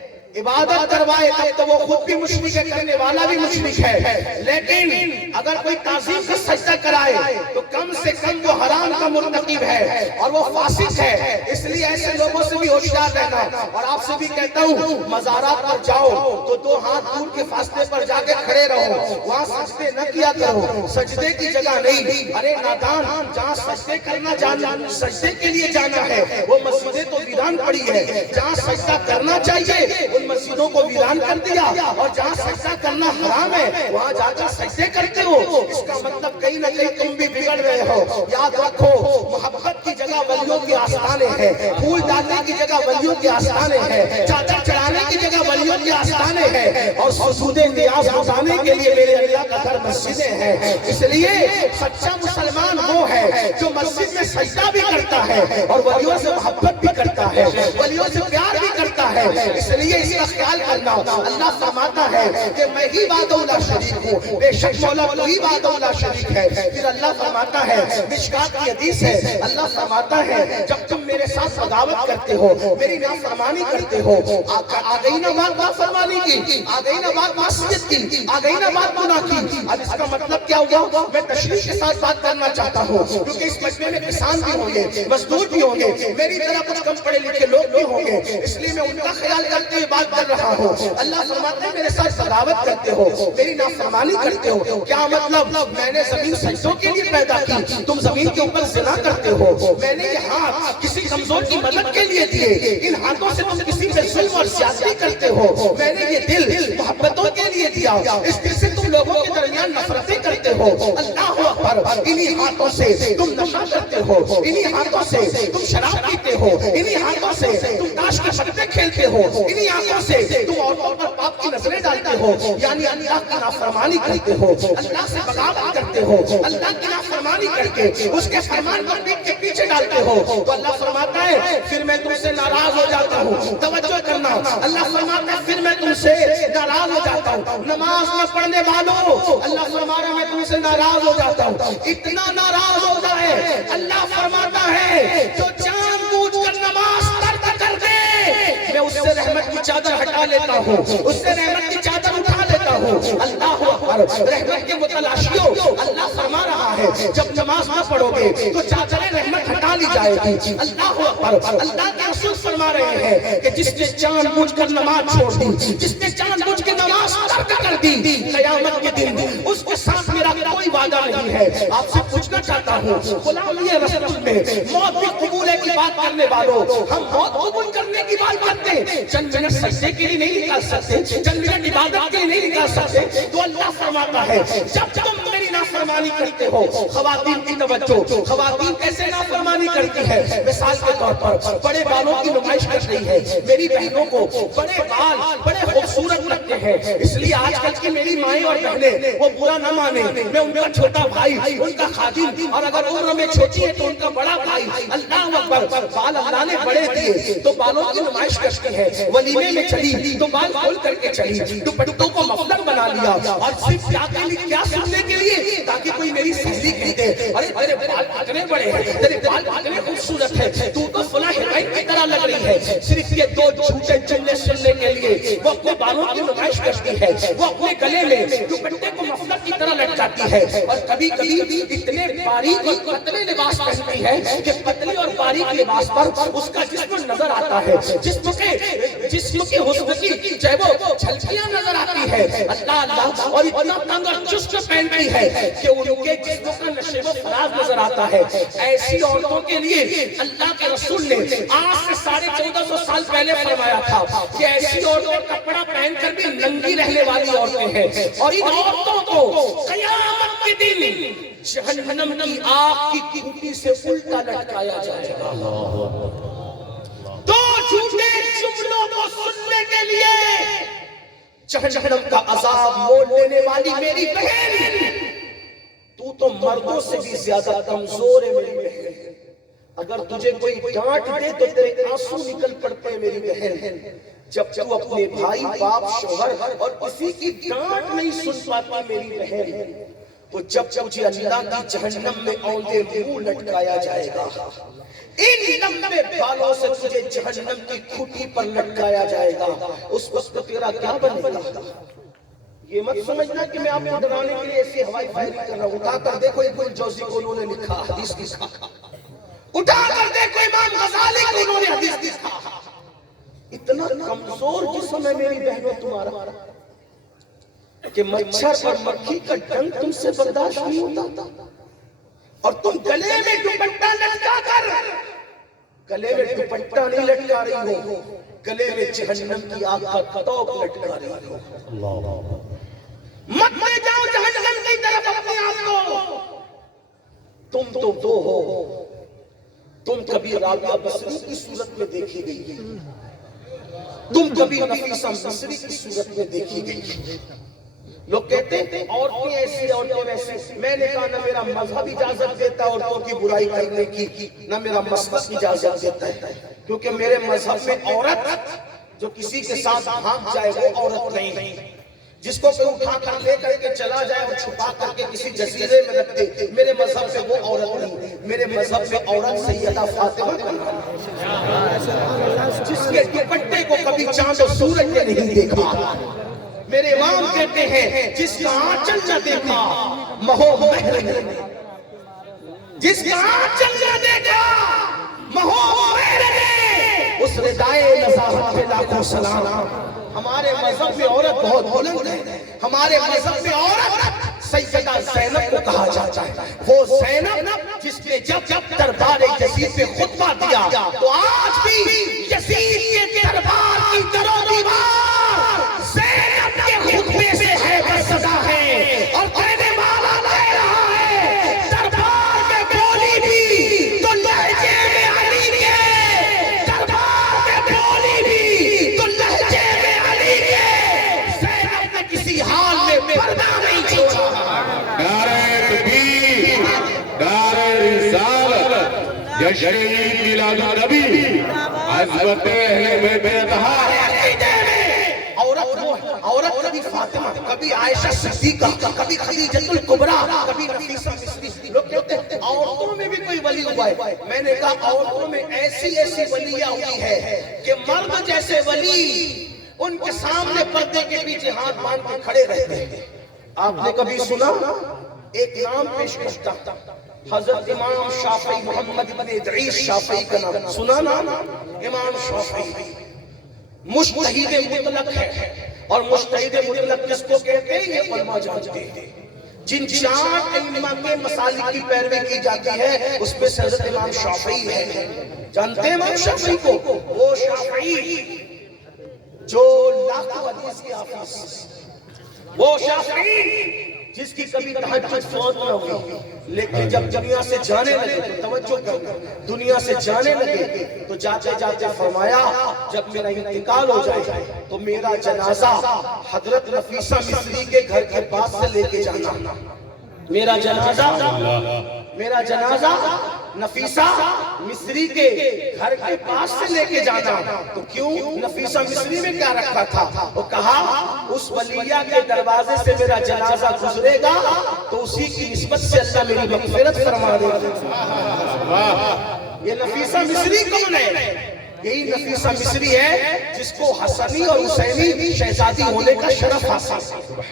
عبادت کروائے تب تو وہ خود بھی مشرک ہے, کرنے والا بھی مشرک ہے. لیکن اگر کوئی تعظیم کا سجدہ کرائے تو کم سے کم وہ حرام کا مرتکب ہے اور وہ فاسق ہے. اس لیے ایسے لوگوں سے بھی ہوشیار رہنا. اور آپ سے بھی کہتا ہوں مزارات پر جاؤ تو 2 ہاتھ دور کے فاصلے پر جا کے کھڑے رہو, وہاں سجدے نہ کیا کرو, سجدے کی جگہ نہیں. ارے نادان, جہاں سجدے کرنا جانا, سجدے کے لیے جانا ہے وہ مسجدیں تو ویران پڑی ہے. جہاں سجدہ کرنا چاہیے مسجدوں کو ویران کر دیا, اور جہاں سجدہ کرنا حرام ہے وہاں جا کر سجدے کرتے ہو. اس کا مطلب کہیں نہ کہیں تم بھی بگڑ رہے ہو. یاد رکھو محبت کی جگہ ولیوں کے آستانے ہیں, پھول ڈالنے کی جگہ ولیوں کے آستانے ہیں, چادر چڑھانے کی جگہ ولیوں کے آستانے ہیں, اور سجود نیاز گزارنے کے لیے میرے اللہ کا گھر مسجدیں ہیں. اس لیے سچا مسلمان وہ ہے جو مسجد میں سجدہ بھی کرتا ہے اور ولیوں سے محبت بھی کرتا ہے, ولیوں سے پیار بھی کرتا ہے. اس لیے اس کا خیال کرنا. اللہ فرماتا ہے کہ میں ہی وحدہ لا شریک ہوں, بے شک مولا تو ہی وحدہ لا شریک ہے. پھر اللہ فرماتا ہے, مشکات کی حدیث ہے, اللہ فرماتا ہے جب تم میرے ساتھ بغاوت کرتے ہو، میری نافرمانی کرتے ہو، آ گئی نا بات نافرمانی کی، آ گئی نا بات معصیت کی، آ گئی نا بات گناہ کی۔ اب اس کا مطلب کیا ہوا؟ میں تشریح کے ساتھ بات کرنا چاہتا ہوں، کیونکہ اس مجمع میں کسان بھی ہوں گے، مزدور بھی ہوں گے، میری طرح کچھ کم پڑھے لکھے لوگ بھی ہوں گے، اس لیے میں ان کا خیال کرتے ہوئے بات کر رہا ہوں۔ اللہ فرماتے ہیں میرے ساتھ بغاوت کرتے ہو، میری نافرمانی کرتے ہو۔ کیا مطلب؟ میں نے زمین سجدوں کے لیے پیدا کی، تم زمین کے اوپر زنا کرتے ہو۔ میں نے یہ ہاتھ کسی کمزور کی مدد کے لیے دیے، ان ہاتھوں سے تم کسی پہ ظلم اور زیادتی کرتے ہو۔ میں نے یہ دل محبتوں کے لیے دیا، اس دل سے تم لوگوں کے درمیان نفرتیں کرتے ہو۔ اللہ اکبر، انہی ہاتھوں سے تم نشہ کرتے ہو، انہی ہاتھوں سے تم شراب پیتے ہو، انہی ہاتھوں سے تم تاش کے پتے کھیلتے ہو، انہی ہاتھوں سے تم عورتوں پر پاپ کی نظریں ڈالتے ہو، یعنی اللہ کی نافرمانی کرتے ہو، اللہ سے بغاوت کرتے ہو، اللہ کی نافرمانی کر کے اس کے فرمان کو پیٹ کے پیچھے ڈالتے ہو، تو اللہ فرماتا ہے پھر میں تم سے ناراض ہو جاتا ہوں۔ توجہ کرنا، اللہ فرماتا ہے پھر میں تم سے ناراض ہو جاتا ہوں۔ نماز نہ پڑھنے والوں، اللہ فرما رہا ہے میں تم سے ناراض ہو جاتا ہوں۔ اتنا ناراض ہوتا ہے، اللہ فرماتا ہے جو جان بوجھ کر نماز ترک کر دے، میں اس سے رحمت کی چادر ہٹا لیتا ہوں، اس سے رحمت کی چادر اٹھا لیتا ہوں۔ اللہ اکبر، رحمت کے متلاشیوں، اللہ فرما رہا ہے جب نماز نہ پڑھو گے تو چادر رحمت ہٹا لی جائے گی۔ اللہ اکبر، اللہ کے رسول فرما رہے ہیں کہ جس نے جان بوجھ کر نماز چھوڑ دی، جس نے جان بوجھ کے نماز ترک کر دی، قیامت کے دن اس کے ساتھ میرا کوئی وعدہ نہیں ہے۔ آپ سے پوچھنا چاہتا ہوں، غلامی رسول میں موت بھی قبول کی بات کرنے والوں، ہم موت قبول کرنے کی بات کرتے ہیں، چند منٹ سجدے کے لیے نہیں نکال سکتے، چند منٹ عبادت کے لیے نہیں نکال سکتے، تو اللہ فرماتا ہے جب تم میری نافرمانی کرتے ہو۔ خواتین کی توجہ، خواتین کیسے نافرمانی کرتی ہے؟ مثال کے طور پر بڑے بالوں کی نمائش کر رہی ہے، میری بہنوں کو بڑے بال بڑے خوبصورت لگتے ہیں، اس لیے آج کل کی میری مائیں اور بہنیں وہ برا نہ مانے، میں ان کا چھوٹا بھائی، ان کا خادم، اور اگر عمر میں چھوٹی ہے تو ان کا بڑا بھائی۔ اللہ اکبر، بال اللہ نے بڑے دیے تو بالوں کی نمائش کرتی ہے، ولیمے میں چلی تو بال کھول کر کے چلی، دوپٹوں کو مفلر بنا لیا، اور صرف کیا سننے کے لیے تاکہ کوئی میری سہیلی کہتے ارے تیرے بال اتنے بڑے ہیں، تیرے بال اتنے خوبصورت ہیں، تو فلاں ہدایت کی طرح لگ رہی ہے۔ صرف یہ دو جھوٹے جملے سننے کے لیے وہ اپنے بالوں کی نمائش کرتی ہے، وہ اپنے گلے میں دوپٹے کو مفلر کی طرح لٹکاتی ہے، اور کبھی کبھی اتنے باریک اور پتلے لباس پہنتی ہے کہ پتلے اور باریک لباس پر اس کا جسم نظر آتا ہے، جسم کے حسن کی چاہے وہ جھلکیاں نظر آتی ہے۔ اللہ اور اتنا تنگ اور چست پہنتی ہے کہ ان کے جسم کا نشیب و فراز نظر آتا ہے۔ ایسی عورتوں کے لیے اللہ کے رسول نے آج سے 1450 سال پہلے فرمایا تھا کہ ایسی عورتیں کپڑا پہن کر بھی ننگی رہنے والی عورتیں ہیں، اور ان عورتوں کو قیامت کے دن جہنم کی آگ کی کھوٹی سے الٹا لٹکایا جائے گا۔ دو جھوٹے جملوں کو سننے کے لیے جہنم کا عذاب مول لینے والی میری بہن، تو مردوں سے بھی زیادہ کمزور ہے میری بہن۔ اگر تجھے کوئی ڈانٹ دے تو تیرے آنسو نکل پڑتے ہیں میری بہن، جب تو اپنے بھائی باپ شوہر اور کسی کی ڈانٹ نہیں سن پاتی میری بہن، تو جب تجھے اللہ کی جہنم میں اوندے منہ لٹکایا جائے گا، ان لمبے بالوں سے تجھے جہنم کی کھوٹی پر لٹکایا جائے گا، اس وقت تیرا کیا بنے گا؟ یہ مت سمجھنا کہ میں آپ کو ڈرانے کے لیے ایسی ہوائی فائرنگ کر رہا ہوں۔ اٹھا کر دیکھو ابن جوزی کو انہوں نے لکھا حدیث لکھا، اٹھا کر دیکھو امام غزالی کو انہوں نے حدیث لکھا۔ اتنا کمزور جسم ہے میری بہنوں تمہارا کہ مچھر اور مکھی کا ڈنگ تم سے برداشت نہیں ہوتا، اور تم گلے میں دوپٹہ لٹکا کر، گلے میں دوپٹہ نہیں لٹکا رہی ہو، گلے میں جہنم کی آگ کا توق لٹکا رہی ہو۔ مت لے جاؤ جہنم کی طرف اپنے آپ کو۔ تم تو وہ ہو، تم کبھی رابعہ بصری کی صورت میں دیکھی گئی، تم کبھی نفیسہ مصری کی صورت میں دیکھی گئی۔ لوگ کہتے ہیں عورتیں ایسی عورتیں ویسی، میں نے کہا نہ میرا مذہب اجازت دیتا ہے عورتوں کی برائی کرنے کی، نہ میرا مسلک اجازت دیتا ہے، کیونکہ میرے مذہب میں عورت جو کسی کے ساتھ بھاگ جائے وہ عورت نہیں، جس کو کوئی اٹھا کر لے کر کے چلا جائے اور چھپا کر کے کسی جزیرے میں رکھ دے، میرے مذہب سے وہ عورت نہیں، میرے مذہب میں عورت سیدہ فاطمہ کا نام ہے، جس کے دوپٹے کو کبھی چاند و سورج نے نہیں دیکھا۔ میرے امام کہتے ہیں جس کا آنچل نہ دیکھا مہو مہر نے، جس کا آنچل نہ دیکھا مہو مہر نے، اس ردائے نزاہت پہ لاکھوں سلام۔ ہمارے مذہب میں عورت بہت بلند ہے، ہمارے مذہب میں عورت سیدہ زینب کو کہا جاتا ہے، وہ زینب جس نے جب دربار یزید پہ خطبہ دیا تو آج بھی یزید کے دربار کی در و دیوار زینب کے خطبے سے ہے صدا ہے، اور کہنے والا لے رہا ہے دربار میں بولی بھی تو لہجے میں علی کے، دربار میں بولی بھی تو لہجے میں علی کے، زینب نے کسی حال میں پردہ نہیں چھوڑا۔ نعرہ تکبیر، نعرہ رسالت، جشن میلاد النبی، عظمت اہل بیت اطہار۔ عورت کبھی فاطمہ، کبھی عائشہ صدیقہ، کبھی خدیجۃ الکبریٰ، کبھی نفیسہ مصری۔ لوگ کہتے ہیں عورتوں میں بھی کوئی ولی ہوا ہے، میں نے کہا عورتوں میں ایسی ایسی ولیہ ہوئی ہے کہ مرد جیسے ولی ان کے سامنے پردے کے پیچھے ہاتھ باندھ کے کھڑے رہتے ہیں۔ آپ نے کبھی سنا؟ ایک نام پیش کرتا، حضرت امام شافعی، محمد بن ادریس شافعی کا نام سنا نا؟ امام شافعی مجتہد مطلق ہے، اور مجتہد مطلق جس کو کہتے ہیں یہ علماء جانتے ہیں۔ جن چار ائمہ کے مسالک کی پیروی کی جاتی ہے اس میں سے حضرت امام شافعی ہے۔ جانتے ہیں امام شافعی کو؟ وہ شافعی جو لاکھوں حدیث کے حافظ، وہ شافعی جس کی کبھی تہجد فوت نہ ہوئی، لیکن جب دنیا سے جانے لگے تو توجہ کرنا، دنیا سے جانے لگے تو جاتے جاتے فرمایا جب میرا انتقال ہو جائے تو میرا جنازہ حضرت نفیسہ مصری کے گھر کے پاس سے لے کے جانا، میرا جنازہ نفیسہ مصری کے گھر کے پاس سے لے کے جانا۔ تو کیوں؟ نفیسہ مصری میں کیا رکھا تھا؟ وہ کہا اس ولیہ کے دروازے سے میرا جنازہ گزرے گا تو اسی کی نسبت سے اللہ میری مغفرت فرما دے گا۔ یہ نفیسہ مصری کون ہے؟ یہی نفیسہ مصری ہے جس کو حسنی اور حسینی شہزادی ہونے کا شرف حاصل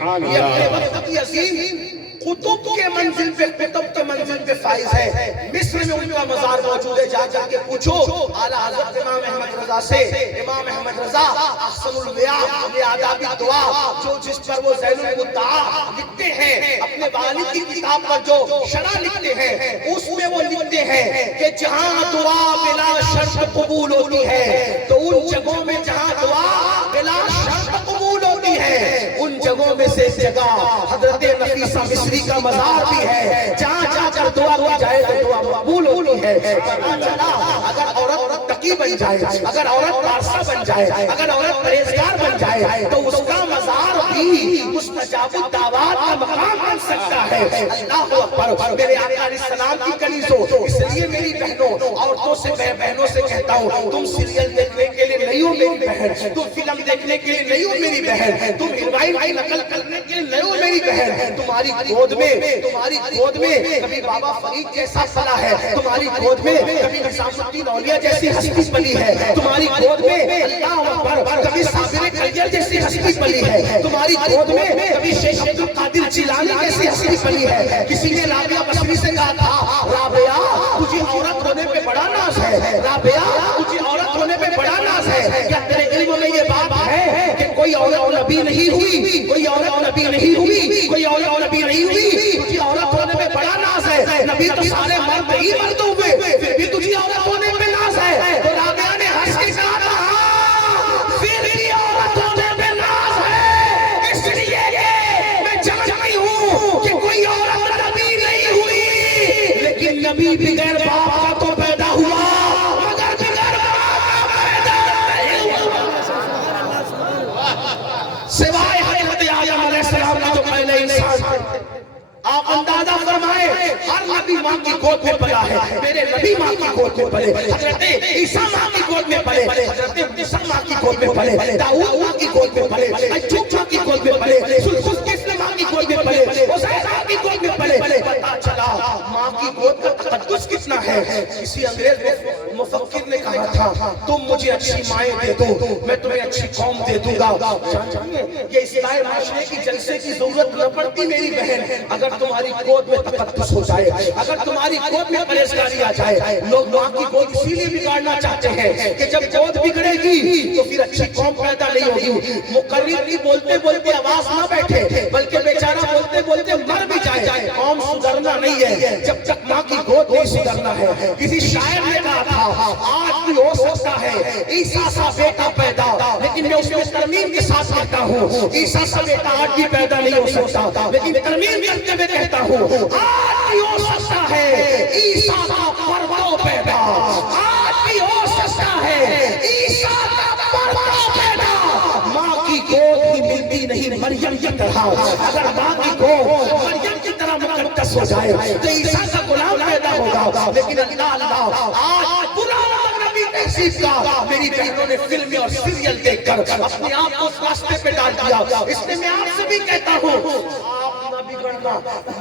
ہے۔ یہ اپنے وقت کی عظیم قطب کے منزل پہ فائز ہے۔ مصر میں ان کا مزار موجود ہے، جا کے پوچھو اعلیٰ حضرت امام احمد رضا سے۔ امام احمد رضا احسن البیان آداب دعا جو جس پر وہ ذیل المدعا لکھتے ہیں، اپنے والد کی کتاب پر جو شرح لکھتے ہیں اس میں وہ لکھتے ہیں کہ جہاں دعا بلا شرط قبول ہوتی ہے تو ان جگہوں میں جہاں دعا بلا شرط قبول ہوتی ہے ان جگہوں میں سے جگہ حضرت نفیسہ مصری کا مزار بھی ہے، جہاں جا کر دعا کی جائے تو دعا مقبول ہوتی ہے۔ اگر عورت تقی بن جائے، اگر عورت پارسا بن جائے، اگر عورت پرہیزگار بن جائے تو اس کا مزار بھی مستجاب الدعوات کا مقام بن سکتا ہے۔ اللہ اکبر۔ میرے آقا علیہ السلام کی کنیزوں، اس لیے میری بہنوں، عورتوں سے بہنوں سے کہتا ہوں تم سیریل دیکھنے کے لیے نہیں ہو میری بہن، تم فلم دیکھنے کے لیے نہیں ہو میری بہن، تم ہیروئن کی نقل کرنے کے لیے نہیں ہو میری بہن۔ تمہاری گود میں کبھی بابا فرید جیسا پلا ہے، تمہاری گود میں کبھی نظام الدین اولیاء جیسی ہستی پلی ہے، تمہاری گود میں اللہ اکبر کبھی صابر کلیل جیسی ہستی پلی ہے، تمہاری گود میں کبھی شیخ عبد القادر جیلانی جیسی ہستی پلی ہے۔ کسی نے رابعہ بصری سے کہا تھا رابعہ تجھے عورت ہونے پہ بڑا ناز ہے، رابعہ تجھے عورت ہونے پہ بڑا ناز ہے، کیا تیرے علم میں یہ بات ہے کہ کوئی عورت نبی نہیں ہوئی، کوئی عورت نبی نہیں ہوئی، کوئی عورت نبی نہیں ہوئی، تجھے عورت ہونے پہ بڑا ناز ہے؟ نبی تو سارے مرد ہی مرد ہوئے، پھر بھی تجھے عورت ہونے پہ ناز ہے۔ تو رابعہ نے ہنس کے کہا پھر بھی عورت ہونے پہ ناز ہے، اس لیے میں جانتی ہوں کہ کوئی عورت نبی نہیں ہوئی، لیکن نبی بغیر باپ کا تو پیدا ہوا مگر بغیر باپ کا پیدا نہیں ہوا، سوائے حضرت آدم علیہ السلام کا جو پہلے انسان تھے۔ آپ اندازہ فرمائے ہر نبی ماں کی گود میں پلا ہے، میرے نبی ماں کی گود میں پلے، حضرت عیسیٰ ماں کی گود میں پلے، حضرت عیسیٰ ماں ماں کی گود میں پلے، داؤد ماں کی گود میں پلے، ایوب ماں کی گود میں پلے، ذوالقرنین ماں کی گود میں پلے، عزیر ماں کی گود میں پلے، پتا چلا ماں کی گود کا تقدس کتنا ہے۔ کسی انگریز مفکر نے کہا تھا تم مجھے اچھی مائیں دے دو میں تمہیں اچھی قوم دے دوں گا۔ جانیے یہ اصلاح معاشرے کی جلسے کی ضرورت نہ پڑتی میری بہن، اگر تمہاری گود میں تقدس ہو جائے، اگر تمہاری گود میں پرہیزگاری آ جائے۔ لوگ ماں کی گود اسی لیے بگاڑنا چاہتے ہیں کہ جب گود بگڑے گی تو پھر اچھی قوم پیدا نہیں ہوگی۔ مقرر کی بولتے بولتے آواز نہ بیٹھے بلکہ بیچارہ بولتے بولتے مر بھی جائے، قوم سدھرنا نہیں ہے جب تک ماں کی گود نہیں سدھرنا ہے۔ کسی شاعر نے کہا تھا آج بھی ہو سکتا ہے عیسیٰ سا بیٹا پیدا، لیکن میں اس میں ترمیم کے ساتھ کہتا ہوں عیسیٰ سا بیٹا آج بھی پیدا نہیں ہو سکتا، لیکن ترمیم کرتے ہوئے کہتا ہوں آج بھی ہو سکتا ہے عیسیٰ کا پرورا پیدا، آج بھی ہو سکتا ہے عیسیٰ کا پرورا پیدا۔ ماں کی گود بھی ملتی نہیں مریم کی طرح، اگر ماں کی گود مریم کی طرح مقدس ہو جائے تو عیسیٰ کا غلام پیدا ہوگا۔ لیکن اللہ آج پرانا نبی تہذیب کا میری بہنوں نے فلمیں اور سیریل دیکھ کر اپنے آپ کو اس راستے پہ ڈال دیا۔ اس لیے میں آپ سے بھی کہتا ہوں آپ نہ بگڑنا،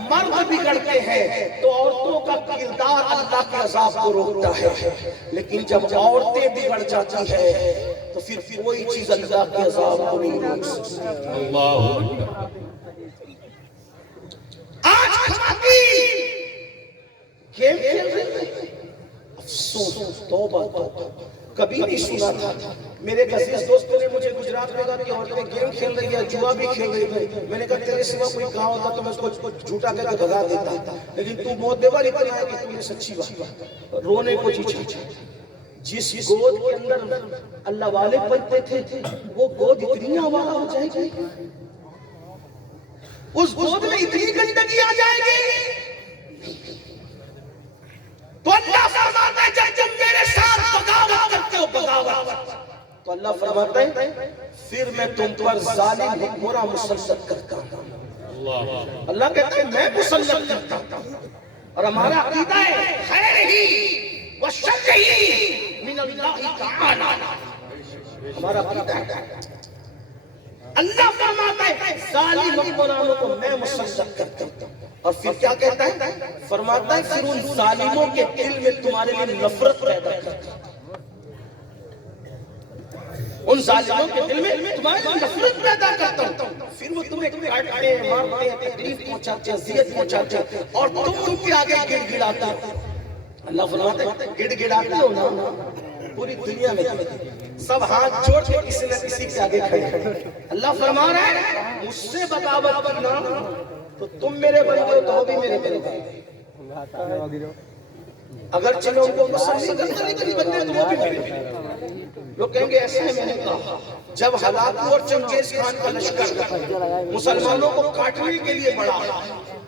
مرد بگڑتے ہیں تو عورتوں کا کردار اللہ کے عذاب کو روکتا ہے، لیکن جب عورتیں بگڑ جاتی ہیں تو پھر کوئی چیز اللہ کے عذاب کو نہیں روک سکتی۔ اللہ آج خواتین گیم کھیل رہے ہیں، افسوس توبہ کبھی نہیں سنا تھا۔ میرے عزیز دوستوں نے مجھے گجرات میں کہا کہ عورتیں گیم کھیل رہی ہیں، جوا بھی کھیل رہی ہیں۔ میں نے کہا تیرے سوا کوئی گاؤں ہوتا تو میں اس کو جھوٹا کہہ کے بھگا دیتا، لیکن تو موت دیوا اتنا ہے کہ تو نے سچی بات رونے کو جی چاہتا۔ جس گود کے اندر اللہ والے پلتے تھے وہ گود اتنی آوارہ ہو جائے گی، اس گود میں اتنی گندگی آ جائے گی تو اللہ فرماتا ہے جب میرے ساتھ بغاوت کرتے ہو بغاوت، تو اللہ فرماتا ہے پھر میں تم پر ظالم حکمراں مسلط کرتا ہوں۔ اللہ کہتا ہے میں مسلط کرتا ہوں، اور ہمارا عقیدہ ہے خیر ہی وشر ہی من اللہ تعالی، ہمارا عقیدہ ہے اللہ فرماتا ہے ظالم حکمرانوں کو میں مسلط کرتا ہوں، اور پھر کیا کہتا ہے؟ فرماتا ہے پھر ان ظالموں کے دل میں تمہارے لیے نفرت پیدا کرتا ہوں، ان ظالموں کے دل میں تمہارے لیے نفرت پیدا کرتا ہوں، پھر وہ تمہیں کاٹتے ہیں، مارتے ہیں، تکلیف پہنچاتے ہیں، اذیت پہنچاتے ہیں، اور تم ان کے آگے گڑ گڑاتے ہو۔ اللہ فرماتا ہے گڑ گڑاتے ہو نا پوری دنیا میں سب ہاتھ جوڑ کے کسی نہ کسی کے آگے کھڑے ہیں۔ اللہ فرما رہا ہے مجھ سے بغاوت کرنا تو تم میرے بندے ہو تو وہ بھی میرے بندے، اگر چلو ان کو پسند نہیں کرتا لیکن بندے تو وہ بھی میرے بندے۔ لوگ کہیں گے ایسے میں نے کہا جب ہلاکو اور چنگیز خان کا لشکر مسلمانوں کو کاٹنے کے لیے بڑھا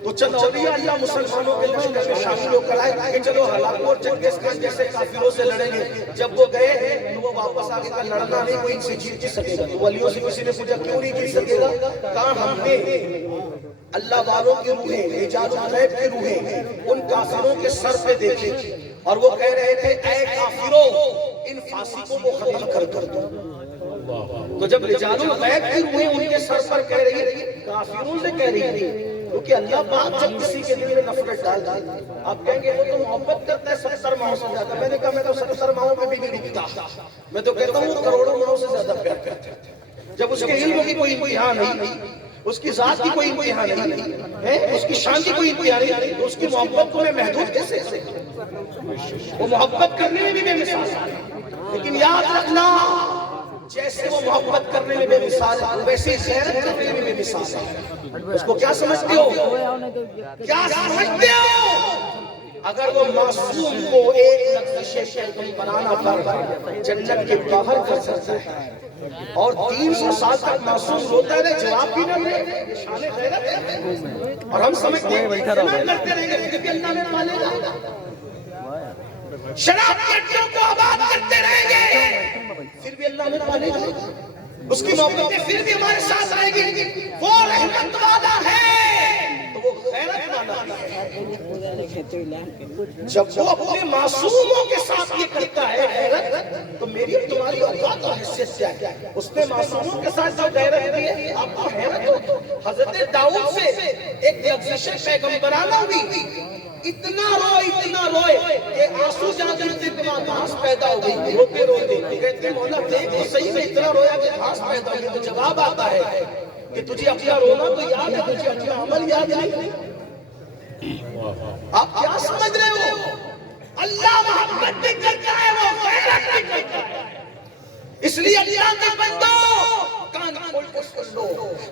تو چند اولیاء اللہ مسلمانوں کے لشکر میں شامل ہو کر آئے کہ چلو ہلاکو اور چنگیز خان جیسے کافروں سے لڑیں گے۔ جب وہ گئے تو وہ واپس آگے کا لڑنا نہیں، کوئی ان سے جیت سکے گا۔ ولیوں سے کسی نے پوچھا کیوں نہیں جیت سکے گا؟ کہا ہم نے اللہ والوں کی روحیں، رجال الغیب کی روحیں ان کافروں کے سر پہ دیکھی اور وہ کہہ رہے تھے اے کافروں ان فاسقوں کو ختم کر دو۔ تو جب رجال الغیب کی روحیں ان کے سر پر کہہ رہی ہے کافروں سے کہہ رہی ہے، کیونکہ اللہ پاک جب کسی کے دل میں نفرت ڈال دی آپ کہیں گے وہ تو محبت کرتا ہے 70 ماہوں سے زیادہ، میں نے کہا میں تو 70 ماہوں پہ بھی نہیں رکتا، میں تو کہتا ہوں وہ کروڑوں ماہوں سے زیادہ پیار کرتا ہے۔ جب اس کے علم کی کوئی امتحان نہیں، اس کی ذات کی کوئی امتحان نہیں ہے، اس کی شان کی کوئی امتحان نہیں، تو اس کی محبت کو میں محدود کیسے کروں؟ وہ محبت کرنے میں بھی بے مثال ہے، لیکن یاد رکھنا جیسے وہ محبت کرنے میں بے مثال ہے ویسے غیرت کرنے میں بے مثال ہے۔ اس کو کیا سمجھتے ہو؟ کیا سمجھتے ہو؟ اگر وہ معصوم کو ایک لغزش پیغمبرانہ پر جنت کے باہر کر سکتا ہے اور 300 سال تک معصوم روتا ہے جواب بھی نہ دے، یہ شان غیرت ہے۔ اور ہم سمجھتے ہیں کرتے رہیں گے پھر بھی اللہ نے پالے گا، شراب کی ہڈیوں کو آباد کرتے رہیں گے پھر بھی اللہ نے پالے گا، اس کی محبتیں پھر بھی ہمارے ساتھ آئے گی۔ وہ رحمت والا ہے تو وہ غیرت والا ہے۔ جب وہ اپنے معصوموں کے ساتھ یہ کرتا ہے غیرت، تو میری تمہاری اوقات اور حیثیت کیا ہے؟ اس نے معصوموں کے ساتھ جو غیرت کی ہے، آپ کو حیرت ہو؟ حضرت داؤد سے ایک لفظ پیغمبرانہ ہوئی، اتنا روئے کہ آنسو جانے سے گھاس پیدا ہو گئی، روتے روتے کہتے مولا دیکھ تو صحیح میں اتنا رویا کہ گھاس پیدا ہوئی۔ تو جواب آتا ہے کہ تجھے اپنا رونا تو یاد ہے، تجھے اپنا عمل یاد نہیں۔ آپ کیا سمجھ رہے ہو؟ اللہ محبت بھی کرتا ہے، وہ غیرت بھی کرتا ہے۔ اس لیے اللہ کے بندو کان کھول کے سن لو۔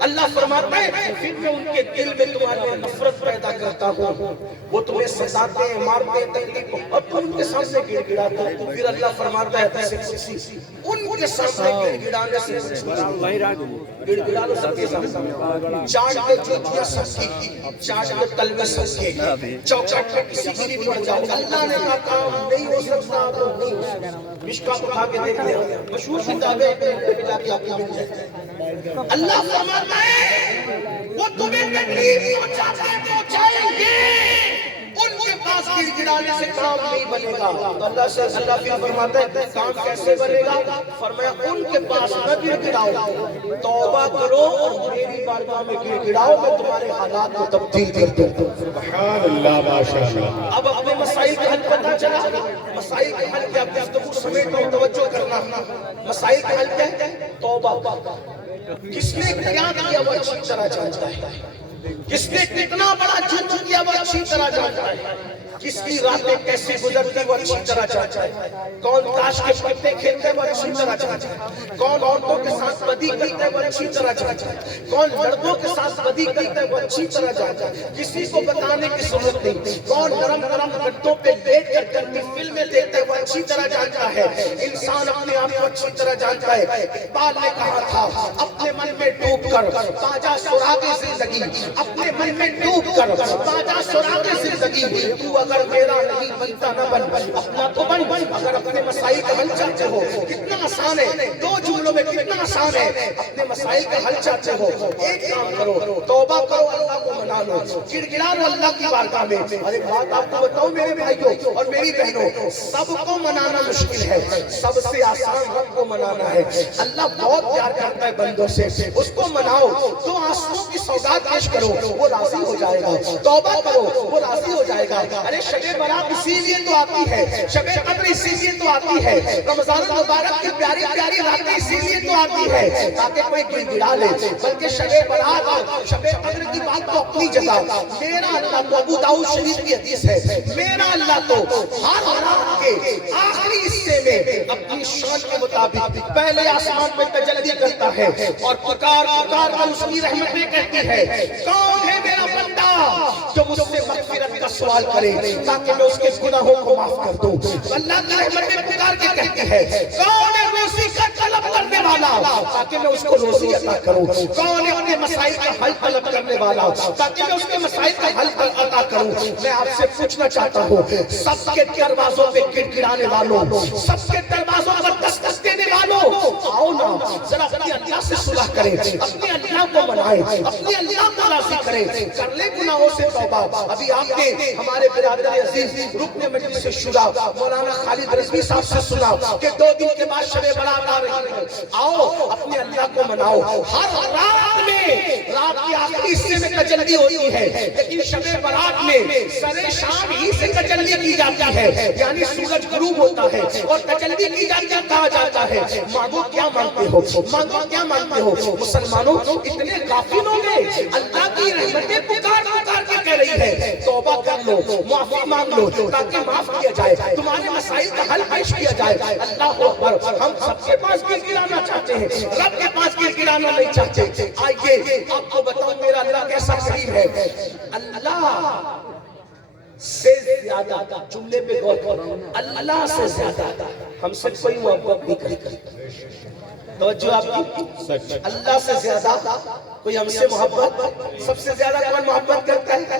اللہ فرماتا ہے پھر میں ان کے دل میں تمہارے نفرت پیدا کرتا ہوں، وہ تمہیں ستاتے ہیں، مارتے ہیں، تکلیف اور تم ان کے سامنے گڑ گڑاتے ہو۔ پھر اللہ فرماتا ہے ان کے سامنے گڑ گڑانے سے گڑ گڑا لو سب کے سامنے، چاٹ کے جوتیاں سب کی، چاٹ کے تلوے سب کے، چوکٹ میں کسی کی بھی پڑ جاؤ، اللہ نے کہا کام نہیں ہو سکتا تو نہیں ہو سکتا۔ مشکات اٹھا کے دیکھ لیں، مشہور کتابیں پہ جا کے آپ کو مل جائے۔ اللہ فرماتا ہے وہ تمہیں تکلیف پہنچائیں گے، ان کے پاس گڑ گڑانے سے کام نہیں بنے گا۔ تو اللہ سے اللہ بھی فرماتا ہے کام کیسے بنے گا؟ فرمایا ان کے پاس نہ گڑ گڑاؤ، توبہ کرو اور میری بارگاہ میں گڑ گڑاؤ، میں تمہارے حالات کو تبدیل کر دوں گا۔ سبحان اللہ، ماشاء اللہ۔ اب اپنے مسائل کا حل پتہ چلا، مسائل کا حل کیا؟ گفتگو سمیٹ کر توجہ کرنا۔ مسائل کا حل کیا ہے؟ توبہ۔ کس نے کیا کیا وہ اچھی طرح جانتا ہے، کس نے کتنا بڑا جرم کیا وہ اچھی طرح جانتا ہے، کس کی راتیں کیسے گزرتی وہ اچھی طرح جانتا ہے، کون تاش کے پتے کھیلتے ہیں وہ اچھی طرح جانتا ہے، کون عورتوں کے ساتھ بدی کرتا ہے وہ اچھی طرح جانتا ہے، کون لڑکوں کے ساتھ بدی کرتا ہے وہ اچھی طرح جانتا ہے، کسی کو بتانے کی ضرورت نہیں، کون نرم نرم گدوں پہ لیٹ کر کرتی فلمیں دیکھتا ہے وہ اچھی طرح جانتا ہے۔ انسان اپنے آپ کو اچھی طرح جانتا ہے۔ اقبال نے کہا تھا اپنے من میں ڈوب کر تاجا سراغ زندگی، اپنے من میں ڈوب کر تاجا سراغ زندگی، تو اگر میرا نہیں بنتا نہ بن، اپنا تو بن۔ اگر اپنے مسائل کا حل چاہتے ہو، کتنا آسان ہے، دو جملوں میں کتنا آسان ہے۔ اپنے مسائل کا حل چاہتے ہو، ایک کام کرو، توبہ کرو، اللہ کو منا لو، گڑ گڑا لو اللہ کی بارگاہ میں۔ اور ایک بات آپ کو بتاؤں میرے بھائیوں اور میری بہنوں، سب کو منانا مشکل ہے، سب سے آسان رب کو منانا ہے۔ اللہ بہت پیار کرتا ہے بندوں سے، اس کو مناؤ، تو آنسوؤں کی سوگات پیش کرو، وہ راضی ہو جائے گا۔ توبہ کرو، وہ راضی ہو جائے گا۔ ارے شب برات اسی لیے تو آتی ہے، شب قدر اسی لیے تو آتی ہے، رمضان المبارک کی پیاری پیاری راتیں اسی لیے تو آتی ہے تاکہ کوئی گڑ گڑا لے۔ بلکہ شب برات اور شب قدر کی بات تو اپنی جگہ، میرا اللہ تو ابو داؤد شریف کی حدیث ہے، میرا اللہ تو ہر رات کے آخری حصے میں اپنی شان کے مطابق پہلے آسمان میں تجلی کرتا ہے اور پکار پکار کر اس کی رحمتیں کہتی ہے، کون ہے میرا بندہ جو مجھ سے مغفرت کا سوال کرے تاکہ میں اس کے گناہوں کو معاف کر دوں۔ اللہ کی رحمتیں پکار کے کہتی ہے، کون ہے روزی کا طلب کرنے والا تاکہ میں اس کو روزی عطا کروں، کون ہے اپنے مسائل کا حل طلب کرنے والا تاکہ میں اس کے مسائل کا حل عطا کروں۔ میں آپ سے پوچھنا چاہتا ہوں، سب کے دروازوں پہ گڑ گڑانے والوں، سب کے دروازوں پر دستک دینے والوں، آؤ نا ذرا اپنے اللہ سے صلح کریں، اپنے اللہ کو منائیں، اپنے اللہ کو راضی کریں، کر لیں گناہوں سے توبہ۔ ابھی آپ نے ہمارے برادر عزیز رکن مجلس شورا مولانا خالد رضوی صاحب سے سنا کہ 2 دن کے بعد شب برات آ رہی ہے، آؤ اپنے اللہ کو مناؤ۔ ہر رات میں رات کے آخری حصے میں تجلی ہوتی ہے، لیکن شب برات میں سر شام ہی سے تجلی کی جاتی ہے، یعنی سورج غروب ہوتا ہے اور تجلی کی جاتی ہے، کہا جاتا ہے مانگو کیا مانگتے ہو، مانگو کیا مانگتے ہو۔ مسلمانوں اتنے غافل ہو گئے، اللہ کی رحمتیں پکار پکار کے کہہ رہی ہے توبہ کر لو، معافی مانگ لو تاکہ معاف کیا جائے، تمہارے مسائل کا حل پیش کیا جائے۔ اللہ اکبر، ہم سب کے پاس گڑ گڑانا چاہتے ہیں، رب کے پاس گڑ گڑانا نہیں چاہتے۔ آئیے آپ کو بتاؤں میرا اللہ کیسا کریم ہے۔ اللہ سے زیادہ، جملے پہ غور کرو، اللہ سے زیادہ ہم سے کوئی محبت نہیں کرتا۔ توجہ آپ کی، اللہ سے زیادہ کوئی ہم سے محبت، سب سے زیادہ کون محبت کرتا ہے؟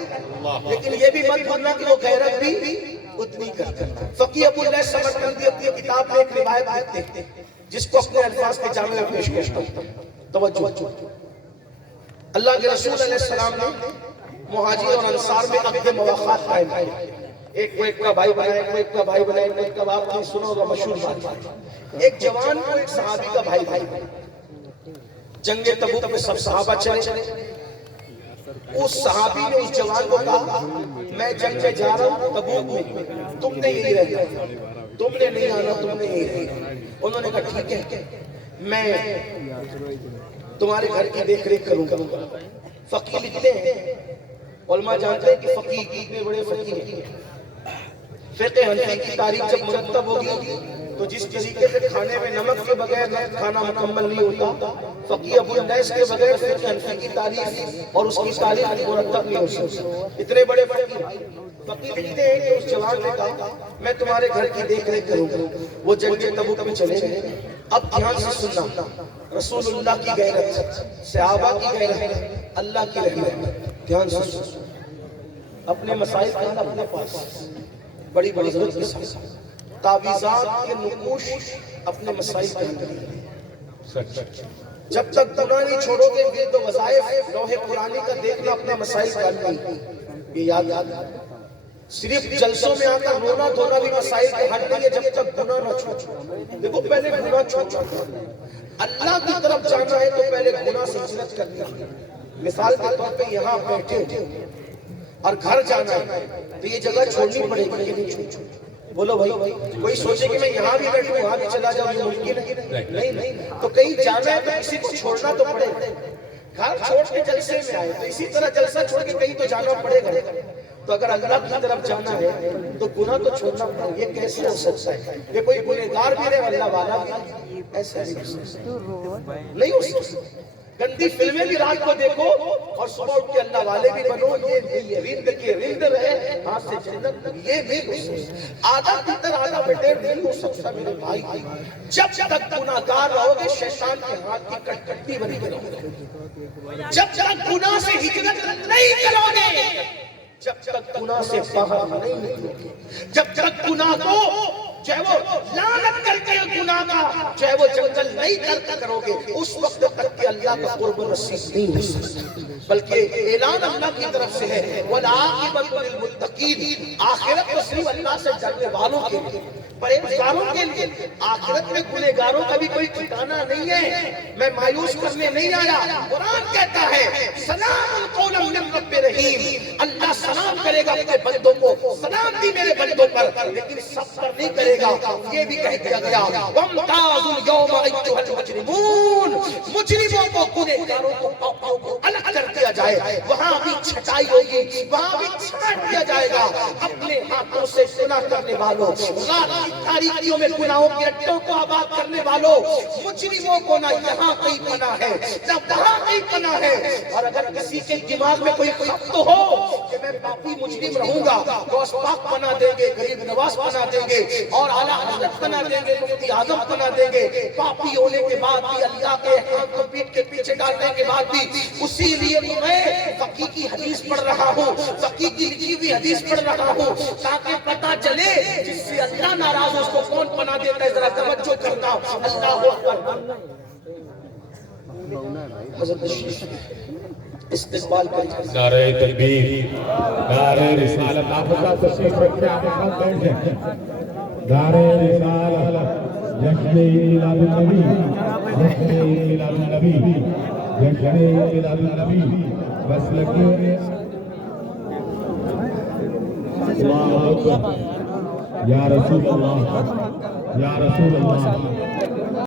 لیکن یہ بھی مت بھولنا کہ وہ غیرت بھی اتنی کرتا ہے۔ فقیہ ابو اللیث سمرقندی اپنی کتاب میں ایک روایت لکھتے ہیں جس کو اپنے الفاظ کے جامع میں پیش کرتا ہوں۔ توجہ، اللہ کے رسول علیہ السلام نے مہاجر اور انصار میں عقد مواخات قائم کیا. ایک کو ایک کا بھائی بنایا، ایک کو ایک کا بھائی بنایا، ایک کو ایک کا باپ. آپ نے سنا ہوگا مشہور بات. ایک جوان کو ایک صحابی کا بھائی. جنگ تبوک میں سب صحابہ چلے. اس صحابی نے اس جوان کو کہا میں جنگ میں جا رہا ہوں تبوک میں، تم نے یہی رہنا، تم نے نہیں آنا، تم نے یہی رہنا. انہوں نے کہا ٹھیک ہے، میں تمہارے گھر کی دیکھ ریکھ کروں گا. فقیہ لکھتے ہیں، علماء جانتے ہیں کہ فقیہ کتنے بڑے فقیہ ہیں. فقہ حنفی کی تاریخ جب مرتب ہوگی تو جس طریقے سے کھانے میں نمک کے بغیر کھانا مکمل نہیں ہوتا، فقیہ ابو النیس کے بغیر فقہ حنفی کی تاریخ اور اس کی تاریخ مرتب نہیں ہو سکتی. اتنے بڑے فقیہ لکھتے ہیں کہ اس جوان نے کہا میں تمہارے گھر کی دیکھ ریکھ کروں گا. وہ جنگ تبوک میں چلے گئے. اب دھیان سے سننا، رسول اللہ کی غیرت، صحابہ کی غیرت، اللہ کی رحمت. دھیان سے سننا. اپنے مسائل کا اپنے پاس بڑی بڑی ضرورت کے ساتھ تعویذات کے نقوش اپنے مسائل کا اندر. جب تک گناہ نہیں چھوڑو گے ورد و وظائف لوح قرآنی کا دیکھنا اپنے مسائل کا نہیں. یہ یاد صرف جلسوں میں آ کر رونا دھونا بھی مسائل کے حل نہیں ہے جب تک گناہ نہ چھوڑو. دیکھو پہلے گناہ چھوڑو. اللہ کی طرف جانا ہے تو پہلے گناہ سے ہجرت کرنی ہے. مثال کے طور پہ یہاں بیٹھے اور گھر جانا ہے تو یہ جگہ چھوڑنی پڑے گی کہ نہیں چھوڑ. بولو بھائی، کوئی سوچے کہ میں یہاں بھی بیٹھوں وہاں بھی چلا جاؤں، یہ ممکن ہے؟ نہیں. تو کہیں جانا ہے تو کسی کو چھوڑنا تو پڑے. گھر چھوڑ کے جلسے میں آئے تو اسی طرح جلسہ چھوڑ کے کہیں تو جانا پڑے گا. تو اگر اللہ کی طرف جانا ہے تو گناہ تو چھوڑنا پڑے. یہ کیسے ہو سکتا ہے؟ یہ کوئی گنہگار بھی رہے اللہ والا بھی ایسا نہیں ہو سکتا. گندی فلمیں بھی رات کو دیکھو اور صبح اٹھ کے اللہ والے بھی بنو. یہ رند کے رند رہے ہاتھ سے جنت، یہ نہیں ہو سکتا. آدھا تیتر آدھا بیٹے نہیں ہو سکتا میرے بھائی. جب تک گناہگار رہو گے شیطان کے ہاتھ کی کٹکٹی بنی رہو گے. جب تک گناہ سے ہجرت نہیں کرو گے، جب تک گناہ سے باہر نہیں نکلو گے، جب تک گناہ کو چاہے وہ لعنت کر کے گناہ کا چاہے وہ جنگل نہیں کرو گے، اس وقت تک کہ اللہ کا قرب نصیب نہیں ہو سکتا. بلکہ اعلان اللہ کی طرف سے ہے وَالْعَاقِبَةُ لِلْمُتَّقِينَ. آخرت تو صرف اللہ سے ڈرنے والوں کے لیے، پرہیزگاروں کے لیے. آخرت میں گنہگاروں کا بھی کوئی ٹھکانہ نہیں ہے. میں مایوس کرنے نہیں آیا. قرآن کہتا ہے سلام قولا من رب رحیم. اللہ سلام کرے گا اپنے بندوں کو، سلام دی میرے بندوں پر، لیکن سب پر نہیں کرے گا. یہ بھی کہہ دیا گیا وَامْتَازُوا الْيَوْمَ أَيُّهَا الْمُجْرِمُونَ. مجرموں کو، گنہگاروں کو الگ کر دیا جائے. وہاں بھی چھٹائی ہوگی، وہاں بھی چھانٹ دیا جائے گا. اپنے ہاتھوں سے گناہ کرنے والوں، رات کی تاریکیوں میں گناہوں کے اڈوں کو آباد کرنے والوں، مجرموں کو نہ یہاں کہیں پناہ ہے نہ وہاں کہیں پناہ ہے. اور اگر کسی کے دماغ میں کوئی خط تو ہو کہ میں پاپی مجرم رہوں گا، غوث پاک بنا دیں گے، غریب نواز بنا دیں گے، اور اعلیٰ حضرت بنا دیں گے، مفتی اعظم بنا دیں گے. پاپی ہونے کے بعد بھی، اللہ کے احکام کو پیٹ کے پیچھے ڈالنے کے بعد بھی. اسی لیے تو میں فقیہ کی حدیث پڑھ رہا ہوں، فقیہ کی لکھی ہوئی حدیث پڑھ رہا ہوں، تاکہ پتہ چلے جس سے اللہ ناراض اس کو کون پناہ دیتا ہے. ذرا توجہ کرنا. اللہ اکبر. حضرت استقبال کریں. نعرہ تکبیر، نعرہ رسالت. آپ حضرات تشریف رکھتے ہیں، آپ حضرات بیٹھ جائیں. نعرہ رسالت. یشنے میلاد النبی، یشنے میلاد النبی، یشنے میلاد النبی. بس لگے اللہ اکبر. یا رسول اللہ، یا رسول اللہ.